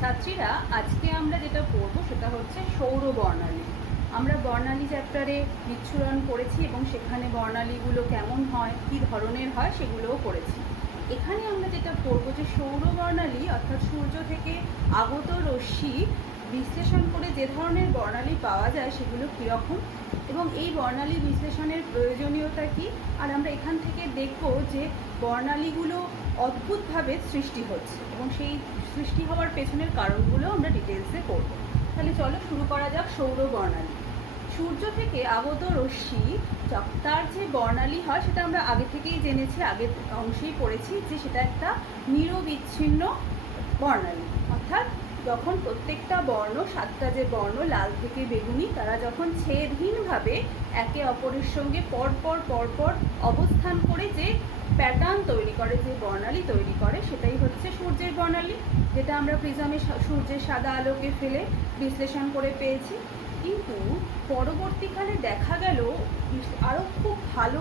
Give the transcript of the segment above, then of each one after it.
ছাত্রীরা, আজকে আমরা যেটা পড়ব সেটা হচ্ছে সৌর বর্ণালী। আমরা বর্ণালী চ্যাপ্টারে বিচ্ছুরণ করেছি এবং সেখানে বর্ণালীগুলো কেমন হয়, কী ধরনের হয় সেগুলোও পড়েছি। এখানে আমরা যেটা পড়ব যে সৌর বর্ণালী অর্থাৎ সূর্য থেকে আগত রশ্মি বিশ্লেষণ করে যে ধরনের বর্ণালী পাওয়া যায় সেগুলো কীরকম এবং এই বর্ণালী বিশ্লেষণের প্রয়োজনীয়তা কী, আর আমরা এখান থেকে দেখব যে বর্ণালীগুলো অদ্ভুতভাবে সৃষ্টি হচ্ছে এবং সেই সৃষ্টি হওয়ার পেছনের কারণগুলো আমরা ডিটেলসে পড়ব। তাহলে চলো শুরু করা যাক। সৌর বর্ণালী। সূর্য থেকে আগত রশ্মি তার যে বর্ণালী হয় সেটা আমরা আগে থেকেই জেনেছি, আগের অংশেই পড়েছি যে সেটা একটা নিরবিচ্ছিন্ন বর্ণালী। অর্থাৎ যখন প্রত্যেকটা বর্ণ, সাতটা যে বর্ণ লাল থেকে বেগুনি, তারা যখন ছেদহীনভাবে একে অপরের সঙ্গে পরপর পরপর অবস্থান করে যে প্যাটার্ন তৈরি করে, যে বর্ণালী তৈরি করে, সেটাই হচ্ছে সূর্যের বর্ণালী, যেটা আমরা প্রিজমে সূর্যের সাদা আলোকে ফেলে বিশ্লেষণ করে পেয়েছি। কিন্তু পরবর্তীকালে দেখা গেল আরও খুব ভালো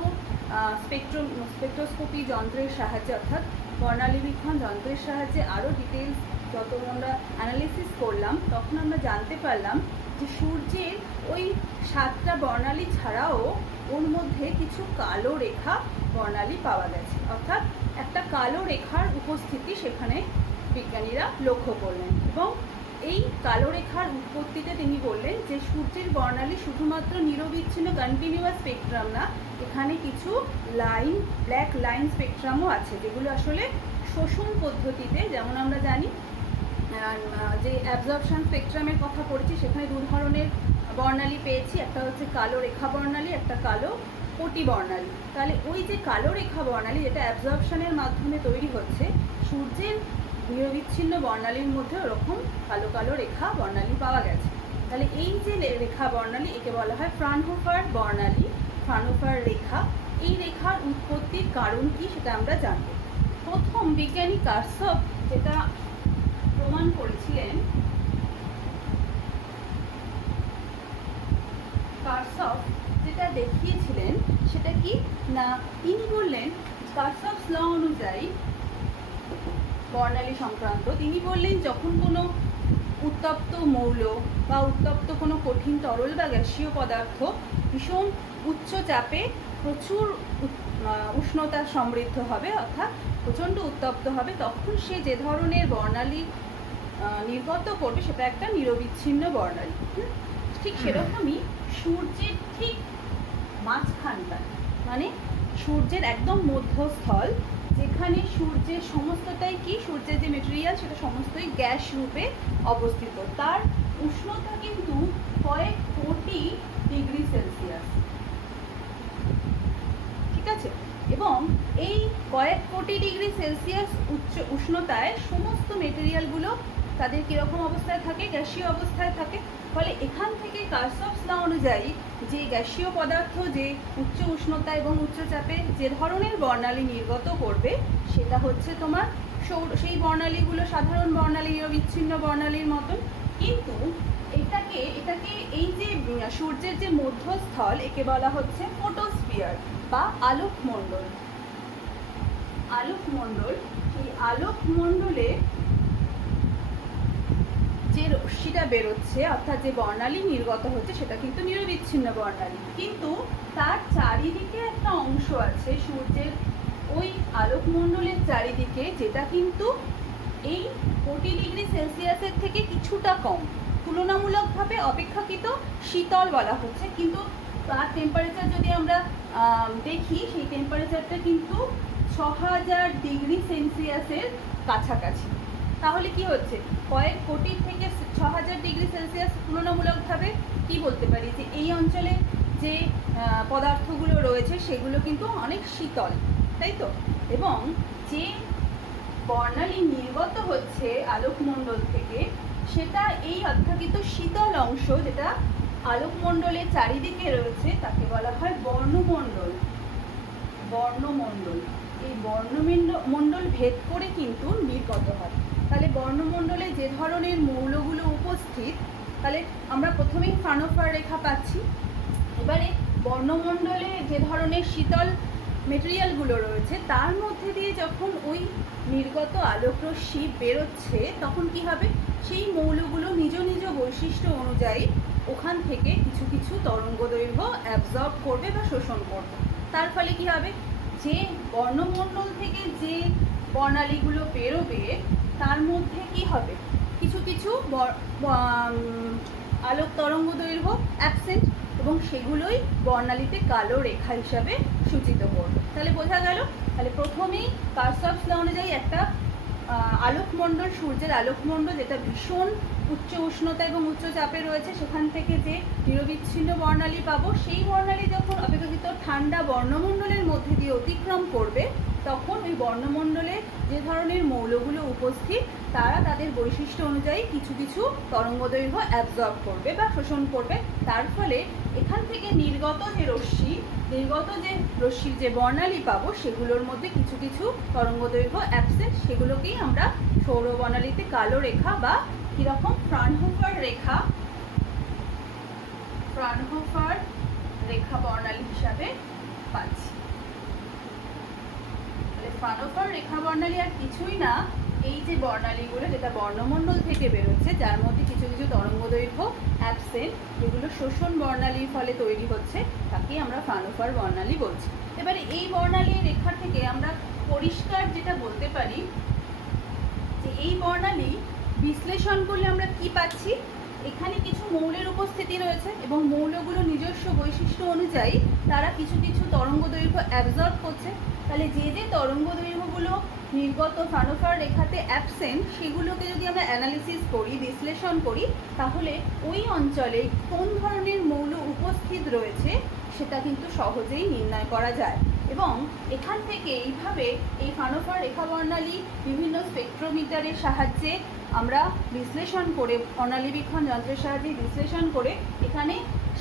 স্পেকট্রোস্কোপি যন্ত্রের সাহায্যে, অর্থাৎ বর্ণালীবীক্ষণ যন্ত্রের সাহায্যে আরও ডিটেলস যত আমরা অ্যানালিসিস করলাম, তখন আমরা জানতে পারলাম যে সূর্যের ওই সাতটা বর্ণালী ছাড়াও ওর মধ্যে কিছু কালো রেখা বর্ণালী পাওয়া গেছে। অর্থাৎ একটা কালো রেখার উপস্থিতি সেখানে বিজ্ঞানীরা লক্ষ্য করলেন এবং এই কালো রেখার উৎপত্তিতে তিনি বললেন যে সূর্যের বর্ণালী শুধুমাত্র নিরবিচ্ছিন্ন কন্টিনিউয়াস স্পেকট্রাম না, এখানে কিছু লাইন, ব্ল্যাক লাইন স্পেকট্রামও আছে, যেগুলো আসলে শোষণ পদ্ধতিতে, যেমন আমরা জানি যে অ্যাবজর্পশন স্পেকট্রামের কথা পড়েছি, সেখানে দু ধরনের বর্ণালী পেয়েছি, একটা হচ্ছে কালো রেখা বর্ণালী, একটা কালো পটি বর্ণালী। তাহলে ওই যে কালো রেখা বর্ণালী, যেটা অ্যাবজর্পশনের মাধ্যমে তৈরি হচ্ছে, সূর্যের নিরবিচ্ছিন্ন বর্ণালীর মধ্যে ওরকম কালো কালো রেখা বর্ণালী পাওয়া গেছে। তাহলে এই যে রেখা বর্ণালী, একে বলা হয় ফ্রানহোফার বর্ণালী, ফ্রানহোফার রেখা। এই রেখার উৎপত্তির কারণ কি সেটা আমরা জানব। প্রথম বিজ্ঞানী কার্সভ যেটা প্রমাণ করেছিলেন, কার্সভ যেটা দেখিয়েছিলেন সেটা কি না, তিনি বললেন কার্সভস ল অনুযায়ী বর্ণালী সংক্রান্ত, তিনি বললেন যখন কোনো উত্তপ্ত মৌল বা উত্তপ্ত কোনো কঠিন তরল বা গ্যাসীয় পদার্থ ভীষণ উচ্চ চাপে প্রচুর উষ্ণতা সমৃদ্ধ হবে, অর্থাৎ প্রচণ্ড উত্তপ্ত হবে, তখন সে যে ধরনের বর্ণালী নির্গত করবে সেটা একটা নিরবিচ্ছিন্ন বর্ণালী। ঠিক সেরকমই সূর্যের ঠিক মাঝখানটা, মানে সূর্যের একদম মধ্যস্থল, যেখানে সূর্যের সমস্তটাই কি, সূর্যের যে মেটেরিয়াল সেটা সমস্তই গ্যাস রূপে অবস্থিত, তার উষ্ণতা কিন্তু কয়েক কোটি ডিগ্রি সেলসিয়াস। ঠিক আছে, এবং এই কয়েক কোটি ডিগ্রি সেলসিয়াস উচ্চ উষ্ণতায় সমস্ত মেটেরিয়ালগুলো তাদের কীরকম অবস্থায় থাকে, গ্যাসীয় অবস্থায় থাকে। ফলে এখান থেকে কার্সভস ল অনুযায়ী যে গ্যাসীয় পদার্থ যে উচ্চ উষ্ণতা এবং উচ্চ চাপে যে ধরনের বর্ণালী নির্গত করবে, সেটা হচ্ছে তোমার সেই বর্ণালীগুলো সাধারণ বর্ণালী, নিরবিচ্ছিন্ন বর্ণালীর মতন। কিন্তু এটাকে এই যে সূর্যের যে মধ্যস্থল, একে বলা হচ্ছে ফোটোস্ফিয়ার বা আলোকমণ্ডল। আলোকমণ্ডল, এই আলোকমণ্ডলে যে রশ্মিটা বেরোচ্ছে, অর্থাৎ যে বর্ণালী নির্গত হচ্ছে, সেটা কিন্তু নিরবিচ্ছিন্ন বর্ণালী, কিন্তু তার চারিদিকে একটা অংশ আছে সূর্যের ওই আলোকমণ্ডলের চারিদিকে, যেটা কিন্তু এই 40 ডিগ্রি সেলসিয়াসের থেকে কিছুটা কম, তুলনামূলকভাবে অপেক্ষাকৃত শীতল বলা হচ্ছে। কিন্তু তার টেম্পারেচার যদি আমরা দেখি, সেই টেম্পারেচারটা কিন্তু 6000 ডিগ্রি সেলসিয়াসের কাছাকাছি। তাহলে কি হচ্ছে, কয়েক কোটি থেকে 6000 ডিগ্রি সেলসিয়াস তুলনামূলকভাবে কি বলতে পারি যে এই অঞ্চলে যে পদার্থগুলো রয়েছে সেগুলো কিন্তু অনেক শীতল, তাই তো। এবং যে বর্ণালী নির্গত হচ্ছে আলোকমণ্ডল থেকে, সেটা এই অপেক্ষাকৃত শীতল অংশ যেটা আলোকমণ্ডলের চারিদিকে রয়েছে, তাকে বলা হয় বর্ণমণ্ডল। বর্ণমণ্ডল, এই বর্ণমণ্ডল ভেদ করে কিন্তু নির্গত হয়। তাহলে বর্ণমণ্ডলে যে ধরনের মৌলগুলো উপস্থিত, তাহলে আমরা প্রথমেই ফ্রানহোফার রেখা পাচ্ছি। এবারে বর্ণমণ্ডলে যে ধরনের শীতল মেটেরিয়ালগুলো রয়েছে তার মধ্যে দিয়ে যখন ওই নির্গত আলোকরশ্মি বেরোচ্ছে তখন কি হবে, সেই মৌলগুলো নিজ নিজ বৈশিষ্ট্য অনুযায়ী ওখান থেকে কিছু কিছু তরঙ্গদৈর্ঘ্য অ্যাবজর্ব করবে বা শোষণ করবে। তার ফলে কি হবে, যে বর্ণমণ্ডল থেকে যে বর্ণালীগুলো বেরোবে তার মধ্যে কি হবে, কিছু কিছু আলোক তরঙ্গদৈর্ঘ্য অ্যাবসেন্ট, এবং সেগুলোই বর্ণালীতে কালো রেখা হিসাবে সূচিত করবে। তাহলে বোঝা গেল, তাহলে প্রথমেই কারশফস ল অনুযায়ী একটা আলোকমণ্ডল, সূর্যের আলোকমণ্ডল যেটা ভীষণ উচ্চ উষ্ণতা এবং উচ্চ চাপে রয়েছে, সেখান থেকে যে নিরবিচ্ছিন্ন বর্ণালী পাবো, সেই বর্ণালী যখন অপেক্ষাকৃত ঠান্ডা বর্ণমণ্ডলের মধ্যে দিয়ে অতিক্রম করবে তখন ওই বর্ণমণ্ডলে যে ধরনের মৌলগুলো উপস্থিত তারা তাদের বৈশিষ্ট্য অনুযায়ী কিছু কিছু তরঙ্গদৈর্ঘ্য অ্যাবজর্ব করবে বা শোষণ করবে। তার ফলে এখান থেকে নির্গত যে রশ্মির যে বর্ণালী পাবো সেগুলোর মধ্যে কিছু কিছু তরঙ্গদৈর্ঘ্য অ্যাবসেন্ট, সেগুলোকেই আমরা সৌর বর্ণালীতে কালো রেখা বা কিরকম ফ্রানহোফার রেখা বর্ণালী হিসাবে পাচ্ছি। ফ্রানহোফার রেখা বর্ণালী আর কিছুই না, এই যে বর্ণালীগুলো যেটা বর্ণমণ্ডল থেকে বেরোচ্ছে যার মধ্যে কিছু কিছু তরঙ্গদৈর্ঘ্য অ্যাবসেন্ট, যেগুলো শোষণ বর্ণালীর ফলে তৈরি হচ্ছে, তাকেই আমরা ফ্রানহোফার বর্ণালী বলছি। এবারে এই বর্ণালী রেখা থেকে আমরা পরিষ্কার যেটা বলতে পারি যে এই বর্ণালী বিশ্লেষণ করলে আমরা কি পাচ্ছি, এখানে কিছু মৌলের উপস্থিতি রয়েছে এবং মৌলগুলো নিজস্ব বৈশিষ্ট্য অনুযায়ী তারা কিছু কিছু তরঙ্গদৈর্ঘ্য অ্যাবজর্ব করছে। তাহলে যে যে তরঙ্গদৈর্ঘ্যগুলো নির্গত ফ্রানহোফার রেখাতে অ্যাবসেন্ট, সেগুলোকে যদি আমরা অ্যানালিসিস করি, বিশ্লেষণ করি, তাহলে ওই অঞ্চলে কোন ধরনের মৌল উপস্থিত রয়েছে সেটা কিন্তু সহজেই নির্ণয় করা যায়। এবং এখান থেকে এইভাবে এই ফ্রানহোফার রেখা বর্ণালী বিভিন্ন স্পেকট্রোমিটারের সাহায্যে আমরা বিশ্লেষণ করে, বর্ণালীবীক্ষণ যন্ত্রের সাহায্যে বিশ্লেষণ করে এখানে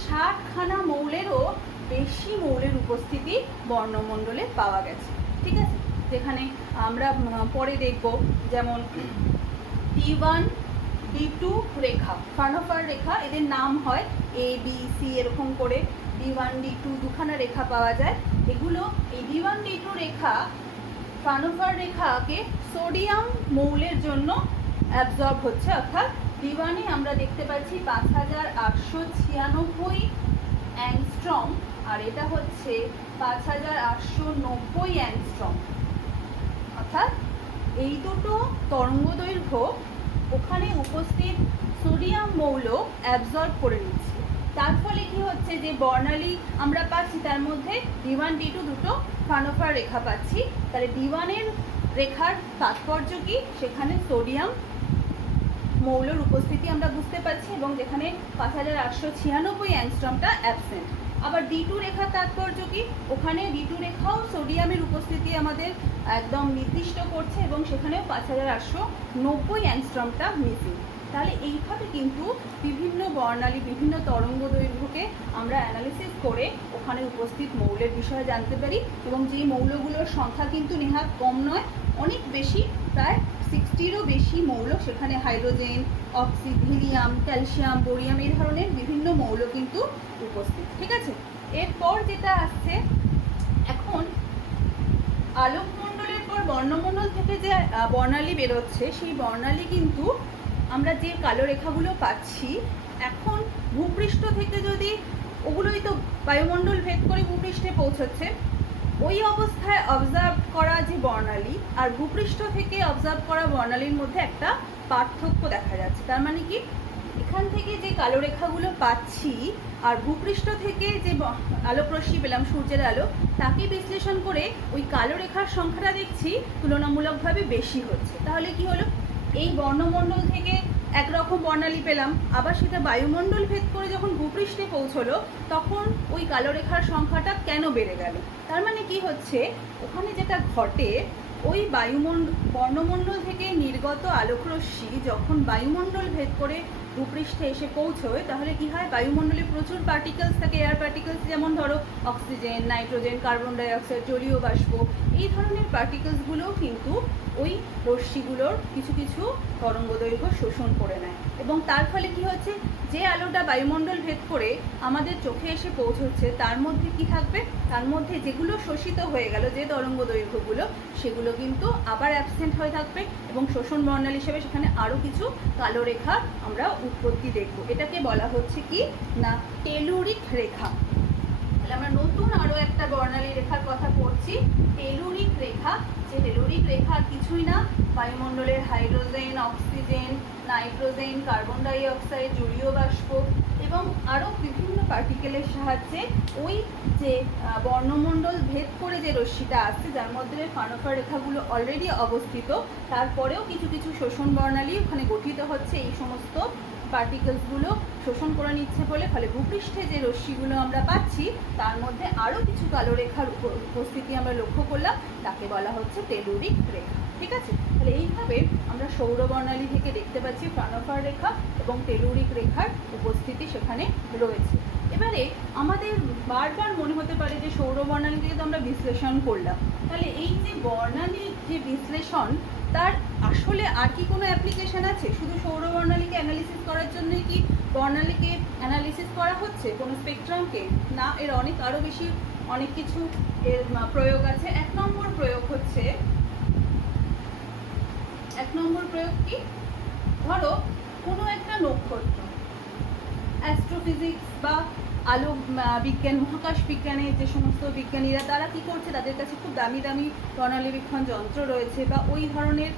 60খানা মৌলেরও বেশি মৌলের উপস্থিতি বর্ণমণ্ডলে পাওয়া গেছে। ঠিক আছে, যেখানে আমরা পরে দেখব, যেমন D1 D2 রেখা, ফ্রানহোফার রেখা, এদের নাম হয় ABC, এরকম করে D1 D2 দুখানা রেখা পাওয়া যায়। এগুলো এই D1 D2 রেখা ফ্রানহোফার রেখাকে সোডিয়াম মৌলের জন্য অ্যাবজর্ব হচ্ছে, অর্থাৎ D1-এ আমরা দেখতে পাচ্ছি 5896 অ্যাংস্ট্রম, আর এটা হচ্ছে 5890 অ্যাংস্ট্রম। অর্থাৎ এই দুটো তরঙ্গদৈর্ঘ্য ওখানে উপস্থিত সোডিয়াম মৌল অ্যাবজর্ব করে নিচ্ছে। তার ফলে কি হচ্ছে, যে বর্ণালী আমরা পাচ্ছি তার মধ্যে D1 D2 দুটো ফ্রানহোফার রেখা পাচ্ছি। তাহলে D1-এর রেখার তাৎপর্য কি, সেখানে সোডিয়াম মৌলের উপস্থিতি আমরা বুঝতে পারছি এবং যেখানে 5896 অ্যাংস্ট্রমটা অ্যাবসেন্ট। আবার D2 রেখার তাৎপর্য কি, ওখানে D2 রেখাও সোডিয়ামের উপস্থিতি আমাদের একদম নির্দিষ্ট করছে এবং সেখানেও 5890 অ্যাংস্ট্রমটা মিসিং। তাহলে এইভাবে কিন্তু বিভিন্ন বর্ণালী, বিভিন্ন তরঙ্গদৈর্ঘ্যকে আমরা অ্যানালিসিস করে ওখানে উপস্থিত মৌলের বিষয়ে জানতে পারি। এবং যেই মৌলগুলোর সংখ্যা কিন্তু নেহাত কম নয়, অনেক বেশি, প্রায় 60-এরও বেশি মৌল সেখানে, হাইড্রোজেন, অক্সিজেন, হিলিয়াম, ক্যালসিয়াম, বোরিয়াম, এই ধরনের বিভিন্ন মৌল কিন্তু উপস্থিত। ঠিক আছে, এরপর যেটা আসছে, এখন আলোকমণ্ডলের পর বর্ণমণ্ডল থেকে যে বর্ণালী বেরোচ্ছে, সেই বর্ণালী কিন্তু আমরা যে কালো রেখাগুলো পাচ্ছি, এখন ভূপৃষ্ঠ থেকে যদি, ওগুলোই তো বায়ুমণ্ডল ভেদ করে ভূপৃষ্ঠে পৌঁছচ্ছে, ওই অবস্থায় অবজার্ভ করা যে বর্ণালী আর ভূপৃষ্ঠ থেকে অবজার্ভ করা বর্ণালীর মধ্যে একটা পার্থক্য দেখা যাচ্ছে। তার মানে কি, এখান থেকে যে কালো রেখাগুলো পাচ্ছি আর ভূপৃষ্ঠ থেকে যে আলোকরশ্মি পেলাম, সূর্যের আলো, তাকে বিশ্লেষণ করে ওই কালো রেখার সংখ্যাটা দেখছি তুলনামূলকভাবে বেশি হচ্ছে। তাহলে কি হলো, এই বর্ণমণ্ডল থেকে একরকম বর্ণালী পেলাম, আবার সেটা বায়ুমণ্ডল ভেদ করে যখন ভূপৃষ্ঠে পৌঁছলো তখন ওই কালো রেখার সংখ্যাটা কেন বেড়ে গেল? তার মানে কি হচ্ছে, ওখানে যেটা ঘটে, ওই বর্ণমণ্ডল থেকে নির্গত আলোকরশ্মি যখন বায়ুমণ্ডল ভেদ করে ভূপৃষ্ঠে এসে পৌঁছয় তাহলে কি হয়, বায়ুমণ্ডলে প্রচুর পার্টিকেলস থাকে, এয়ার পার্টিকেলস, যেমন ধরো অক্সিজেন, নাইট্রোজেন, কার্বন ডাইঅক্সাইড, জলীয় বাষ্প, এই ধরনের পার্টিকেলসগুলোও কিন্তু ওই রশ্মিগুলোর কিছু কিছু তরঙ্গদৈর্ঘ্য শোষণ করে নেয় এবং তার ফলে কি হচ্ছে, যে আলোটা বায়ুমণ্ডল ভেদ করে আমাদের চোখে এসে পৌঁছচ্ছে তার মধ্যে কি থাকবে, তার মধ্যে যেগুলো শোষিত হয়ে গেল, যে তরঙ্গদৈর্ঘ্যগুলো, সেগুলো কিন্তু আবার অ্যাবসেন্ট হয়ে থাকবে এবং শোষণ বর্ণালী হিসেবে সেখানে আরও কিছু কালো রেখা আমরা উৎপত্তি দেখব। এটাকে বলা হচ্ছে কি না টেলুরিক রেখা। তাহলে আমরা নতুন আরও একটা বর্ণালী রেখার কথা পড়ছি, টেলুরিক রেখা। যে টেলুরিক রেখা কিছুই না, বায়ুমণ্ডলের hydrogen, oxygen, nitrogen, carbon die oxide, জলীয় বাষ্প এবং আরও বিভিন্ন পার্টিকেলের সাহায্যে ওই যে বর্ণমণ্ডল ভেদ করে যে রশ্মিটা আসছে, যার মধ্যে ফানফার রেখাগুলো অলরেডি অবস্থিত, তারপরেও কিছু কিছু শোষণ বর্ণালী ওখানে গঠিত হচ্ছে, এই সমস্ত পার্টিকেলসগুলো শোষণ করে নিচ্ছে বলে ফলে ভূপৃষ্ঠে যে রশ্মিগুলো আমরা পাচ্ছি তার মধ্যে আরও কিছু কালো রেখার উপস্থিতি আমরা লক্ষ্য করলাম, তাকে বলা হচ্ছে টেলুরিক রেখা। ঠিক আছে, তাহলে এইভাবে আমরা সৌরবর্ণালী থেকে দেখতে পাচ্ছি প্রাণফার রেখা এবং টেলুরিক রেখার উপস্থিতি সেখানে রয়েছে। এবারে আমাদের বারবার মনে হতে পারে যে সৌরবর্ণালী থেকে তো আমরা বিশ্লেষণ করলাম, তাহলে এই যে বর্ণালীর যে বিশ্লেষণ তার আসলে আর কি কোনো অ্যাপ্লিকেশন আছে? শুধু সৌরবর্ণালীকে অ্যানালিসিস করার জন্য কি বর্ণালীকে অ্যানালিসিস করা হচ্ছে, কোনো স্পেকট্রামকে? না, এর আরও বেশি অনেক কিছু এর প্রয়োগ আছে। এক নম্বর প্রয়োগ কি, ধরো কোনো একটা নক্ষত্র, অ্যাস্ট্রোফিজিক্স বা আলো বিজ্ঞান, মহাকাশ বিজ্ঞানের যে সমস্ত বিজ্ঞানীরা তারা কি করছে, তাদের কাছে খুব দামি দামি বর্ণালীবীক্ষণ যন্ত্র রয়েছে বা ওই ধরনের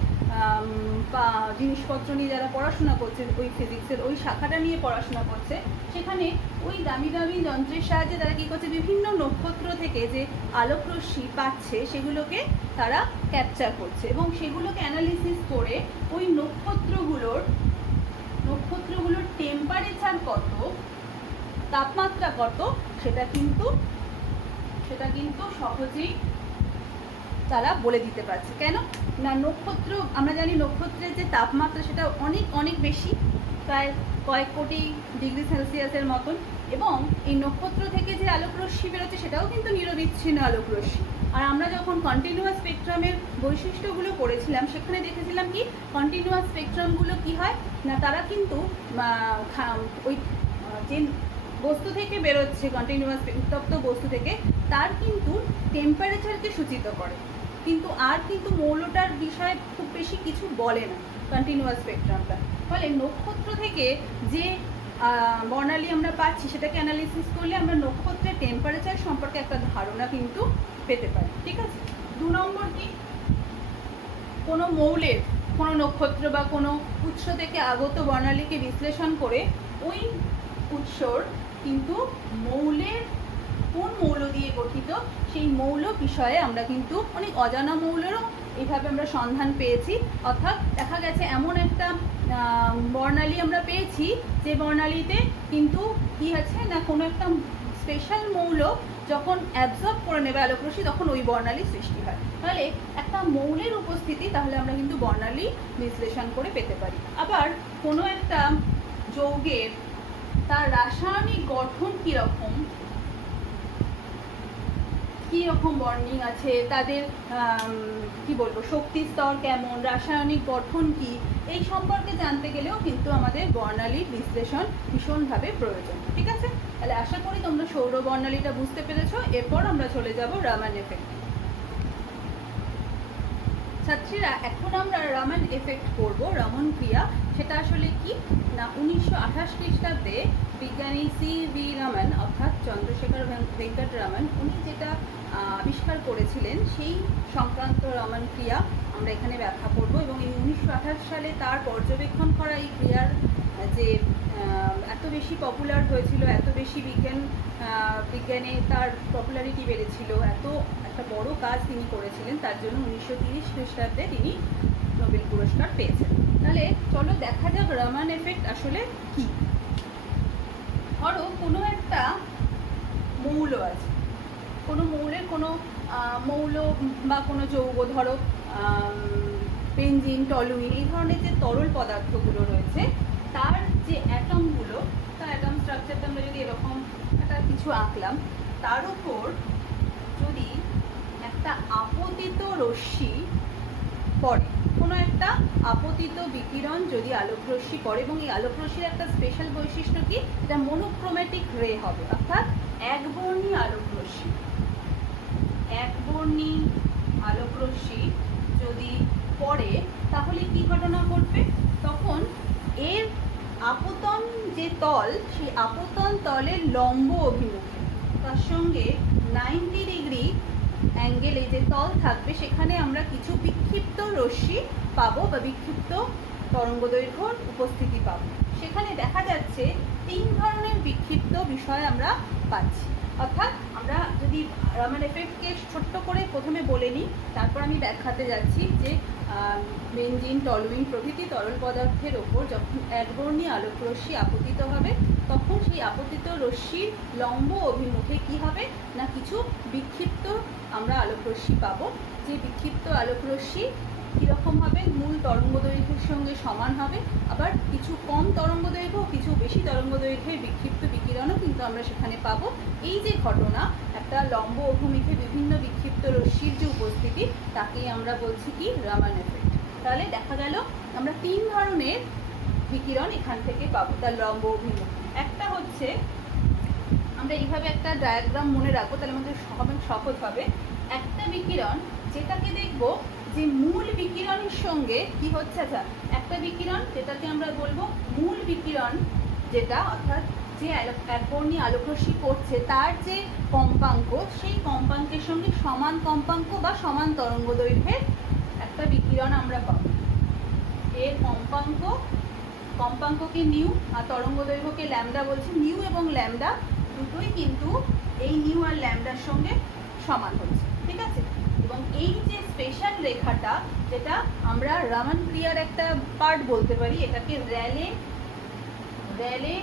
জিনিসপত্র নিয়ে যারা পড়াশোনা করছে, ওই ফিজিক্সের ওই শাখাটা নিয়ে পড়াশোনা করছে, সেখানে ওই দামি দামি যন্ত্রের সাহায্যে তারা কী করছে, বিভিন্ন নক্ষত্র থেকে যে আলোক রশ্মি পাচ্ছে সেগুলোকে তারা ক্যাপচার করছে এবং সেগুলোকে অ্যানালিসিস করে ওই নক্ষত্রগুলোর টেম্পারেচার কত, তাপমাত্রা কত, সেটা কিন্তু সহজেই তারা বলে দিতে পারছে। কেন না, নক্ষত্র, আমরা জানি নক্ষত্রের যে তাপমাত্রা সেটা অনেক অনেক বেশি, প্রায় কয়েক কোটি ডিগ্রি সেলসিয়াসের মতন, এবং এই নক্ষত্র থেকে যে আলোক রশ্মি বেরোচ্ছে সেটাও কিন্তু নিরবিচ্ছিন্ন আলোক রশ্মি। আর আমরা যখন কন্টিনিউয়াস স্পেকট্রামের বৈশিষ্ট্যগুলো পড়েছিলাম সেখানে দেখেছিলাম কি কন্টিনিউয়াস স্পেকট্রামগুলো কি হয় না, তারা কিন্তু ওই যে বস্তু থেকে বেরোচ্ছে, কন্টিনিউয়াস উত্তপ্ত বস্তু থেকে, তার কিন্তু টেম্পারেচারকে সূচিত করে, কিন্তু মৌলটার বিষয়ে খুব বেশি কিছু বলে না কন্টিনিউয়াস স্পেকট্রামটা। ফলে নক্ষত্র থেকে যে বর্ণালী আমরা পাচ্ছি সেটাকে অ্যানালিসিস করলে আমরা নক্ষত্রের টেম্পারেচার সম্পর্কে একটা ধারণা কিন্তু পেতে পারি। ঠিক আছে, 2 নম্বর কি, কোনো মৌলের, কোনো নক্ষত্র বা কোনো উৎস থেকে আগত বর্ণালীকে বিশ্লেষণ করে ওই উৎসর কিন্তু কোন মৌল দিয়ে গঠিত সেই মৌল বিষয়ে আমরা কিন্তু অনেক অজানা মৌলেরও এইভাবে আমরা সন্ধান পেয়েছি। অর্থাৎ দেখা গেছে এমন একটা বর্ণালী আমরা পেয়েছি যে বর্ণালীতে কিন্তু কি আছে না, কোনো একটা স্পেশাল মৌল যখন অ্যাবজর্ব করে নেবে আলোক রশ্মি তখন ওই বর্ণালী সৃষ্টি হয়। তাহলে একটা মৌলের উপস্থিতি তাহলে আমরা কিন্তু বর্ণালী বিশ্লেষণ করে পেতে পারি। আবার কোনো একটা যৌগের তার রাসায়নিক গঠন কীরকম বন্ডিং আছে, তাদের শক্তি স্তর কেমন, রাসায়নিক গঠন কি, এই সম্পর্কে জানতে গেলেও কিন্তু আমাদের বর্ণালীর বিশ্লেষণ ভীষণভাবে প্রয়োজন। ঠিক আছে, তাহলে আশা করি তোমরা সৌর বর্ণালীটা বুঝতে পেরেছো। এরপর আমরা চলে যাব রামান এফেক্ট। ছাত্রীরা, এখন আমরা রামান এফেক্ট করব, রামন ক্রিয়া। সেটা আসলে কি না, 1928 খ্রিস্টাব্দে বিজ্ঞানী সি.ভি. রামন অর্থাৎ চন্দ্রশেখর ভেঙ্কট রামন, উনি যেটা আবিষ্কার করেছিলেন সেই সংক্রান্ত রামন ক্রিয়া আমরা এখানে ব্যাখ্যা করব। এবং এই 1928 সালে তার পর্যবেক্ষণ করা এই ক্রিয়ার যে এত বেশি পপুলার হয়েছিল, এত বেশি বিজ্ঞানে তার পপুলারিটি বেড়েছিল, এত একটা বড় কাজ তিনি করেছিলেন, তার জন্য 1930 খ্রিস্টাব্দে তিনি নোবেল পুরস্কার পেয়েছেন। তাহলে চলো দেখা যাক রামান এফেক্ট আসলে কি। ধরো কোনো একটা মৌল আছে, কোনো মৌলের কোনো মৌল বা কোনো যৌগ, ধরো বেনজিন, টলুইন, এই ধরনের যে তরল পদার্থগুলো রয়েছে তার যে কিছু আঁকলাম, তার উপর যদি একটা আপতিত রশ্মি পড়ে, কোনো একটা আপতিত বিকিরণ যদি আলোকরশ্মি পড়ে, এবং এই আলোকরশ্মির একটা স্পেশাল বৈশিষ্ট্য কি, এটা মনোক্রোম্যাটিক রে হবে, অর্থাৎ একবর্ণী আলোকরশ্মি। একবর্ণী আলোকরশ্মি যদি পড়ে তাহলে কি ঘটনা ঘটবে, তখন এর আপতন যে তল, সেই আপতন তলের লম্ব অভিমুখে তার সঙ্গে 90 ডিগ্রি অ্যাঙ্গেলে যে তল থাকবে, সেখানে আমরা কিছু বিক্ষিপ্ত রশ্মি পাবো বা বিক্ষিপ্ত তরঙ্গদৈর্ঘ্যর উপস্থিতি পাবো। সেখানে দেখা যাচ্ছে 3 ধরনের বিক্ষিপ্ত বিষয় আমরা পাচ্ছি। অর্থাৎ আমরা যদি রামান এফেক্টকে ছোট্ট করে প্রথমে বলে নিই, তারপর আমি ব্যাখ্যাতে যাচ্ছি যে বেনজিন, টলুইন প্রভৃতি তরল পদার্থের ওপর যখন একবর্ণী আলোকরশ্মি আপতিত হবে, তখন সেই আপতিত রশ্মির লম্ব অভিমুখে কি হবে না, কিছু বিক্ষিপ্ত আমরা আলোকরশ্মি পাবো। যে বিক্ষিপ্ত আলোকরশ্মি কীরকম হবে, মূল তরঙ্গদৈর্ঘ্যের সঙ্গে সমান হবে, আবার কিছু কম তরঙ্গদৈর্ঘ্য, কিছু বেশি তরঙ্গদৈর্ঘ্যের বিক্ষিপ্ত বিকিরণও কিন্তু আমরা সেখানে পাবো। এই যে ঘটনা, একটা লম্ব অভিমুখে বিভিন্ন বিক্ষিপ্ত রশ্মির যে উপস্থিতি, তাকেই আমরা বলছি কি রামান এফেক্ট। তাহলে দেখা গেল আমরা 3 ধরনের বিকিরণ এখান থেকে পাবো তার লম্ব অভিমুখ। একটা হচ্ছে, আমরা এইভাবে একটা ডায়াগ্রাম মনে রাখবো, তাহলে আমাদের সহজ হবে। একটা বিকিরণ যেটাকে দেখব যে মূল বিকিরণের সঙ্গে কি হচ্ছে, আচ্ছা একটা বিকিরণ যেটাকে আমরা বলবো মূল বিকিরণ, যেটা অর্থাৎ যে একবর্ণী আলোকরশ্মি পড়ছে তার যে কম্পাঙ্ক, সেই কম্পাঙ্কের সঙ্গে সমান কম্পাঙ্ক বা সমান তরঙ্গদৈর্ঘ্যের একটা বিকিরণ আমরা পাবো। এর কম্পাঙ্ককে নিউ আর তরঙ্গদৈর্ঘ্যকে ল্যামডা বলছি। নিউ এবং ল্যামডা দুটোই কিন্তু এই নিউ আর ল্যামডার সঙ্গে সমান হচ্ছে, ঠিক আছে। এবং এই যে স্পেশাল রেখাটা, যেটা আমরা রামান ক্রিয়ার একটা পার্ট বলতে পারি, এটাকে র্যালে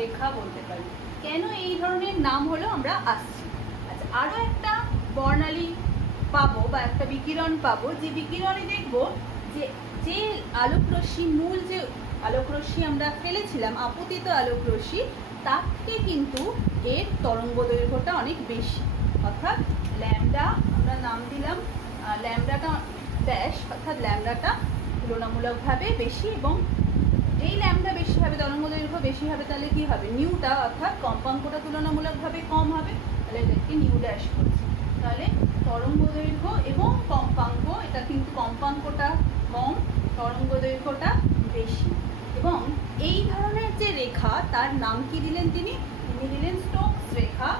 রেখা বলতে পারি। কেন এই ধরনের নাম হলো আমরা আসছি। আচ্ছা, আরও একটা বর্ণালী পাবো বা একটা বিকিরণ পাবো, যে বিকিরণে দেখবো যে যে আলোকরশ্মি, মূল যে আলোকরশ্মি আমরা ফেলেছিলাম আপতিত আলোকরশ্মি, তার থেকে কিন্তু এর তরঙ্গদৈর্ঘ্যটা অনেক বেশি। অর্থাৎ ল্যামডা আমরা নাম দিলাম ল্যামডাটা ড্যাশ, অর্থাৎ ল্যামডাটা তুলনামূলকভাবে বেশি, এবং এই ল্যামডা বেশি হবে, তরঙ্গদৈর্ঘ্য বেশি হবে, তাহলে কি হবে, নিউটা অর্থাৎ কম্পাঙ্কটা তুলনামূলকভাবে কম হবে, তাহলে এটাকে নিউ ড্যাশ করছি। তাহলে তরঙ্গদৈর্ঘ্য এবং কম্পাঙ্ক, এটা কিন্তু কম্পাঙ্কটা কম, তরঙ্গদৈর্ঘ্যটা বেশি। এবং এই ধরনের যে রেখা, তার নাম কি দিলেন তিনি দিলেন স্টোকস রেখা।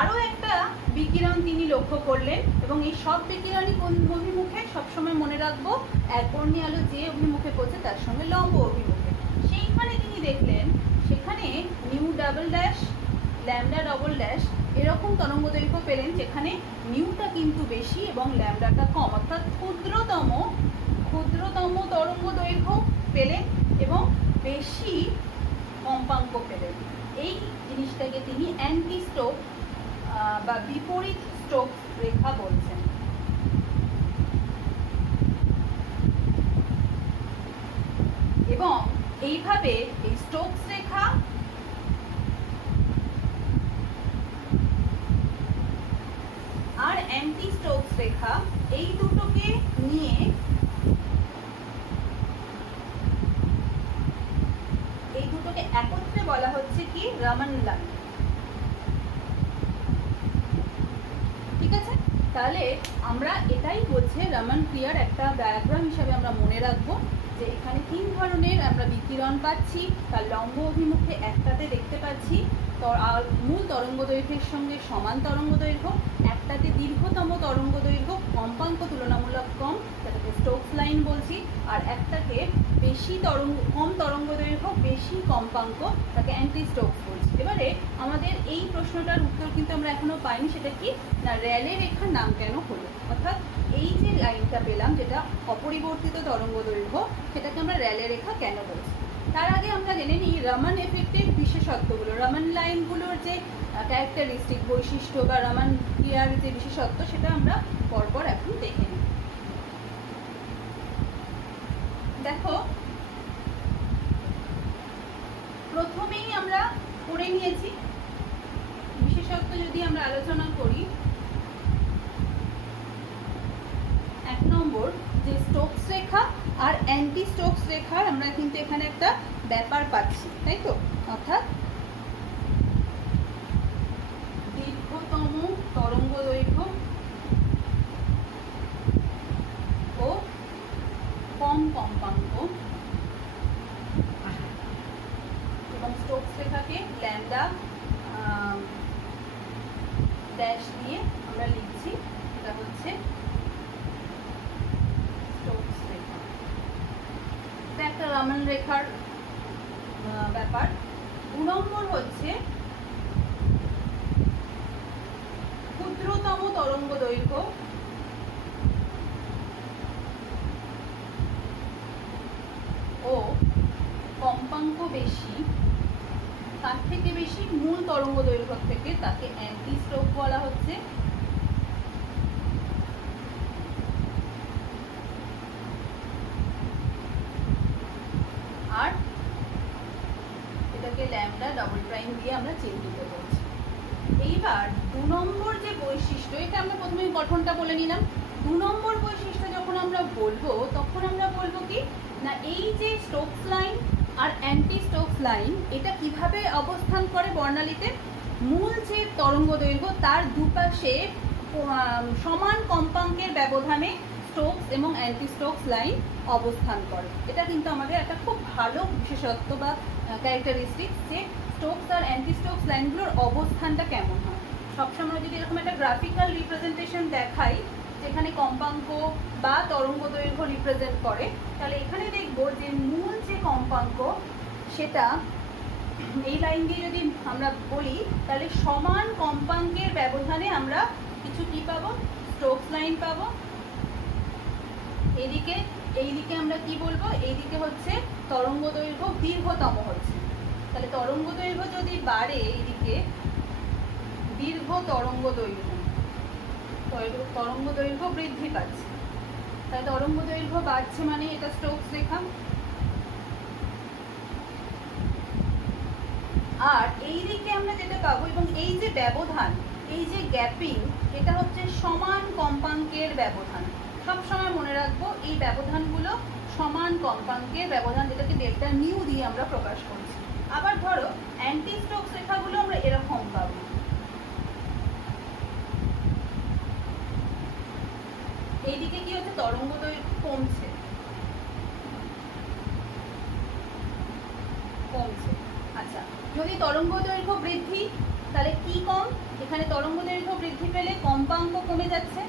আরও একটা বিকিরণ তিনি লক্ষ্য করলেন, এবং এই সব বিকিরণই কোন অভিমুখে, সবসময় মনে রাখবো একবর্ণী আলো যে অভিমুখে পড়ছে তার সঙ্গে লম্ব অভিমুখে। সেইখানে তিনি দেখলেন সেখানে new double dash, lambda double dash এরকম তরঙ্গদৈর্ঘ্য পেলেন, যেখানে নিউটা কিন্তু বেশি এবং ল্যামডাটা কম, অর্থাৎ ক্ষুদ্রতম তরঙ্গদৈর্ঘ্য পেলেন এবং বেশি কম্পাঙ্ক পেলেন। এই জিনিসটাকে তিনি অ্যান্টি স্টোক বা বিপরীত স্টোক রেখা বলছেন। এবং এইভাবে এই স্টোকস রেখা আর অ্যান্টি স্টোকস রেখা, এই দুটোকে নিয়ে একত্রে বলা হচ্ছে কি রামান লাইন, ঠিক আছে। তাহলে আমরা এটাই বলছে রামান ক্রিয়ার একটা ডায়াগ্রাম হিসাবে আমরা মনে রাখবো যে এখানে 3 ধরনের আমরা বিকিরণ পাচ্ছি, তার লম্ব অভিমুখে একটাতে দেখতে পাচ্ছি মূল তরঙ্গদৈর্ঘ্যের সঙ্গে সমান তরঙ্গদৈর্ঘ্য, একটাতে দীর্ঘতম তরঙ্গদৈর্ঘ্য, কম্পাঙ্ক তুলনামূলক কম, যেটাকে স্টোকস লাইন বলছি, আর একটাকে কম তরঙ্গদৈর্ঘ্য বেশি কম্পাঙ্ক, তাকে অ্যান্টি স্টোকস বলছি। এবারে আমাদের এই প্রশ্নটার উত্তর কিন্তু আমরা এখনো পাইনি, সেটা কি না র্যালে রেখার নাম কেন হলো, অর্থাৎ এই যে লাইনটা পেলাম যেটা অপরিবর্তিত তরঙ্গদৈর্ঘ্য, সেটাকে আমরা র্যালে রেখা কেন বলছি। তার আগে আমরা জেনে নিই রামান এফেক্টের বিশেষত্বগুলো, রামান লাইনগুলোর যে ক্যারেক্টারিস্টিক বৈশিষ্ট্য বা রামান ক্রিয়ার যে বিশেষত্ব, সেটা আমরা পরপর এখন দেখে নিই। দেখো যে স্টোকস রেখা আর অ্যান্টি স্টোকস রেখার আমরা কিন্তু এখানে একটা ব্যাপার পাচ্ছি, তাই তো? অর্থাৎ দীর্ঘতম তরঙ্গ দৈর্ঘ্য ও কম কম্পাঙ্ক এবং স্টোকস রেখাকে ল্যামডা ড্যাশ দিয়ে আমরা লিখছি। এটা হচ্ছে স্টোকস রেখা। এটা একটা রামান রেখার ব্যাপার। 2 নম্বর হচ্ছে ক্ষুদ্রতম তরঙ্গ দৈর্ঘ্য ও কম্পাঙ্ক বেশি, তার থেকে বেশি মূল তরঙ্গ দৈর্ঘ্য থেকে, তাকে অ্যান্টি স্টোক বলা হচ্ছে। আর এটাকে ল্যামডা ডবল প্রাইম দিয়ে আমরা চিহ্নিত করছি। এইবার 2 নম্বর যে বৈশিষ্ট্য, এটা আমরা প্রথমে গঠনটা বলে নিলাম। 2 নম্বর বৈশিষ্ট্য যখন আমরা বলবো তখন আমরা বলবো কি না, এই যে স্টোকস লাইন আর অ্যান্টি স্টোকস লাইন এটা কিভাবে অবস্থান করে বর্ণালীতে, মূল যে তরঙ্গ দৈর্ঘ্য তার দুপাশে সমান কম্পাঙ্কের ব্যবধানে স্টোকস এবং অ্যান্টি স্টোকস লাইন অবস্থান করে। এটা কিন্তু আমাদের একটা খুব ভালো বিশেষত্ব বা ক্যারেক্টারিস্টিক্স, যে স্টোকস আর অ্যান্টি স্টোকস লাইনগুলোর অবস্থানটা কেমন হয়। সবসময় যদি এরকম একটা গ্রাফিক্যাল রিপ্রেজেন্টেশন দেখাই যেখানে কম্পাঙ্ক বা তরঙ্গ দৈর্ঘ্য রিপ্রেজেন্ট করে, তাহলে এখানে দেখবো যে মূল যে কম্পাঙ্ক সেটা এই লাইন দিয়ে যদি আমরা বলি তাহলে সমান কম্পাঙ্কের ব্যবধানে আমরা কিছু কি পাবো, স্টোকস লাইন পাবো। এইদিকে আমরা কি বলবো, এইদিকে হচ্ছে তরঙ্গ দৈর্ঘ্য দীর্ঘতম হচ্ছে। তাহলে তরঙ্গ দৈর্ঘ্য যদি বাড়ে, এইদিকে দীর্ঘ তরঙ্গ দৈর্ঘ্য বৃদ্ধি পাচ্ছে। তাহলে তরঙ্গ দৈর্ঘ্য বাড়ছে মানে এটা স্টোকস রেখা। আর এই দিকে আমরা যেটা পাবো, এবং এই যে ব্যবধান, এই যে গ্যাপিং, এটা হচ্ছে সমান কম্পাঙ্কের ব্যবধান। সবসময় মনে রাখবো এই ব্যবধানগুলো সমান কম্পাঙ্কের ব্যবধান, যেটাকে ডেল্টা নিউ দিয়ে আমরা প্রকাশ করছি। আবার ধরো অ্যান্টি স্টোকস রেখাগুলো আমরা এরকম পাবো, এইদিকে কি হচ্ছে, তরঙ্গ দৈর্ঘ্য কমছে। আচ্ছা, যদি তরঙ্গ দৈর্ঘ্য বৃদ্ধি, তাহলে কি কম, এখানে তরঙ্গ দৈর্ঘ্য বৃদ্ধি পেলে কম্পাঙ্ক কমে যাচ্ছে।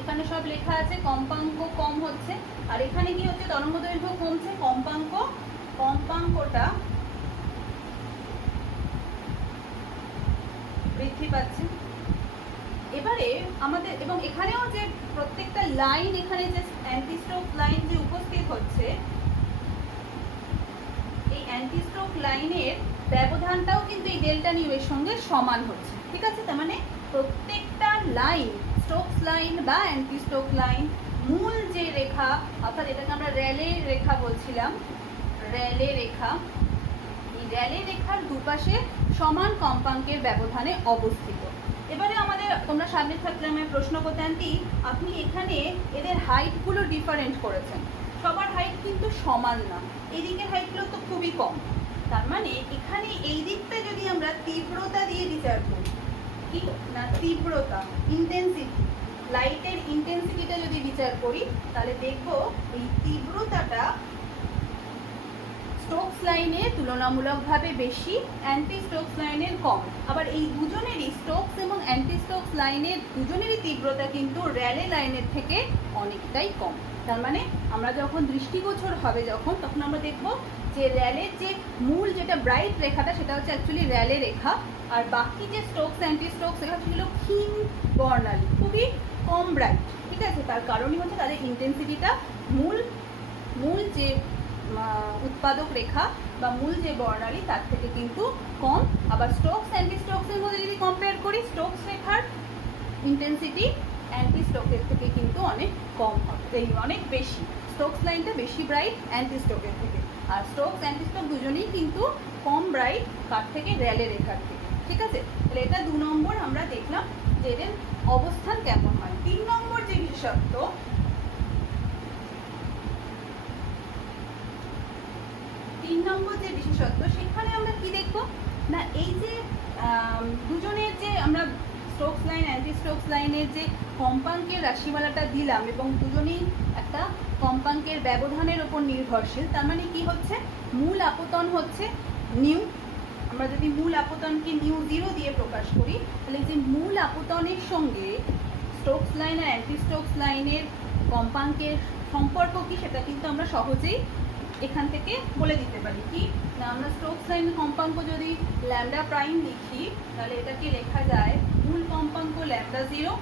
এখানে সব লেখা আছে কম্পাঙ্ক কম হচ্ছে। আর এখানে কি হচ্ছে, তরঙ্গ দৈর্ঘ্য কমছে, কম্পাঙ্কটা বৃদ্ধি পাচ্ছে। এবারে আমাদের, এবং এখানেও যে প্রত্যেকটা লাইন, এখানে যে অ্যান্টি স্টোক লাইন যে উপস্থিত হচ্ছে, এই অ্যান্টি স্টোক লাইনের ব্যবধানটাও কিন্তু এই ডেল্টা নিউ এর সঙ্গে সমান হচ্ছে। ঠিক আছে, তার মানে প্রত্যেকটা লাইন, স্টোকস লাইন বা অ্যান্টি স্টোক লাইন, মূল যে রেখা, অর্থাৎ এটাকে আমরা র্যালে রেখা বলছিলাম, র্যালে রেখা, এই র্যালে রেখার দুপাশে সমান কম্পাঙ্কের ব্যবধানে অবস্থিত। এবারে আমাদের, তোমরা সামনে থাকলে আমি প্রশ্ন করতে, আন্টি আপনি এখানে এদের হাইটগুলো ডিফারেন্ট করেছেন, সবার হাইট কিন্তু সমান না, এই দিকের হাইটগুলো তো খুবই কম। তার মানে এখানে এই দিকটা যদি আমরা তীব্রতা দিয়ে বিচার করি, কি না তীব্রতা, ইন্টেন্সিটি, লাইটের ইন্টেন্সিটিটা যদি বিচার করি, তাহলে দেখবো এই তীব্রতাটা স্টোকস লাইনের তুলনামূলকভাবে বেশি, অ্যান্টি স্টোকস লাইনের কম। আবার এই দুজনেরই, স্টোকস এবং অ্যান্টি স্টোকস লাইনের দুজনেরই তীব্রতা কিন্তু র্যালে লাইনের থেকে অনেকটাই কম। তার মানে আমরা যখন দৃষ্টিগোচর হবে যখন, তখন আমরা দেখব যে র্যালের যে মূল যেটা ব্রাইট রেখাটা, সেটা হচ্ছে অ্যাকচুয়ালি র্যালে রেখা, আর বাকি যে স্টোকস অ্যান্টি স্টোকস রেখা সেগুলো ক্ষীণ বর্ণালী, খুবই কম ব্রাইট। ঠিক আছে, তার কারণই হচ্ছে তাদের ইন্টেন্সিটিটা মূল যে উৎপাদক রেখা বা মূল যে বর্ণালী তার থেকে কিন্তু কম। আবার স্টোকস অ্যান্টি স্টোকসের মধ্যে যদি কম্পেয়ার করি, স্টোকস রেখার ইন্টেন্সিটি অ্যান্টি স্টোকের থেকে কিন্তু অনেক কম হবে, এই অনেক বেশি। স্টোকস লাইনটা বেশি ব্রাইট অ্যান্টি স্টোকের থেকে, আর স্টোকস অ্যান্টি স্টোক দুজনেই কিন্তু কম ব্রাইট কার থেকে, র্যালে রেখার থেকে। ঠিক আছে, তাহলে এটা 2 নম্বর আমরা দেখলাম যে এদের অবস্থান কেমন হয়। 3 নম্বর যে বিশেষত্ব, নম্বর যে বিশেষত্ব, সেখানে আমরা কি দেখব না, এই যে দুজনের যে আমরা স্টোকস লাইন অ্যান্টি স্টোকস লাইনের যে কম্পাঙ্কের রাশিমালাটা দিলাম এবং দুজনেই একটা কম্পাঙ্কের ব্যবধানের ওপর নির্ভরশীল, তার মানে কি হচ্ছে, মূল আপতন হচ্ছে নিউ। আমরা যদি মূল আপতনকে নিউ জিরো দিয়ে প্রকাশ করি, তাহলে যে মূল আপতনের সঙ্গে স্টোকস লাইন আর অ্যান্টি স্টোকস লাইনের কম্পাঙ্কের সম্পর্ক কি, সেটা কিন্তু আমরা সহজেই এখান থেকে বলে দিতে পারি। কি না, আমরা স্টোকস লাইন কম্পাঙ্ক যদি ল্যামডা প্রাইম লিখি, তাহলে এটাকে লেখা যায় মূল কম্পাঙ্ক ল্যামডা জিরো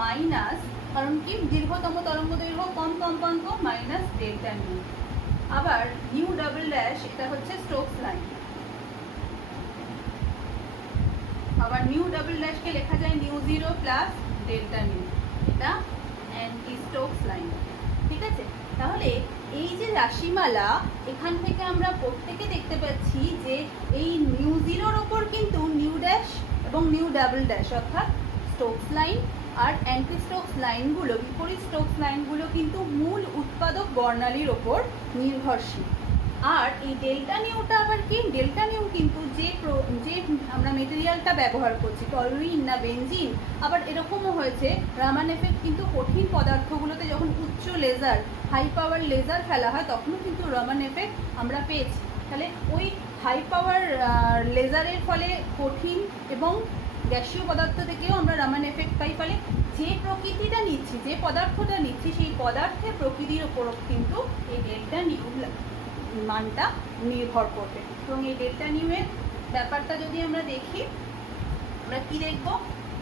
মাইনাস, কারণ কি দীর্ঘতম তরঙ্গ দৈর্ঘ্য কম কম্পাঙ্ক, মাইনাস ডেল্টা নিউ। আবার নিউ ডাবল ড্যাশ, এটা হচ্ছে স্টোকস লাইন, আবার নিউ ডাবল ড্যাশকে লেখা যায় new zero plus delta new, এটা অ্যান্টি স্টোকস লাইন। ঠিক আছে, তাহলে এই যে রাশিমালা, এখান থেকে আমরা প্রত্যেকে দেখতে পাচ্ছি যে এই নিউ জিরোর ওপর কিন্তু নিউ ড্যাশ এবং নিউ ডাবল ড্যাশ অর্থাৎ স্টোকস লাইন আর অ্যান্টি স্টোকস লাইনগুলো, বিপরীত স্টোকস লাইনগুলো কিন্তু মূল উৎপাদক বর্ণালীর ওপর নির্ভরশীল। আর এই ডেল্টা নিউটা আবার কি, ডেল্টা নিউ কিন্তু যে আমরা মেটেরিয়ালটা ব্যবহার করছি, টলুইন না বেনজিন, আবার এরকমও হয়েছে রামান এফেক্ট কিন্তু কঠিন পদার্থগুলোতে যখন উচ্চ লেজার, হাই পাওয়ার লেজার ফেলা হয়, তখনও কিন্তু রামান এফেক্ট আমরা পেয়েছি। তাহলে ওই হাই পাওয়ার লেজারের ফলে কঠিন এবং গ্যাসীয় পদার্থ থেকেও আমরা রামান এফেক্ট পাই। ফলে যে প্রকৃতিটা নিচ্ছি, যে পদার্থটা নিচ্ছি, সেই পদার্থের প্রকৃতির ওপরও কিন্তু এই ডেল্টা নিউ মানটা নির্ভর করবে। এবং এই ডেল্টা নিউয়ের ব্যাপারটা যদি আমরা দেখি, আমরা কি দেখব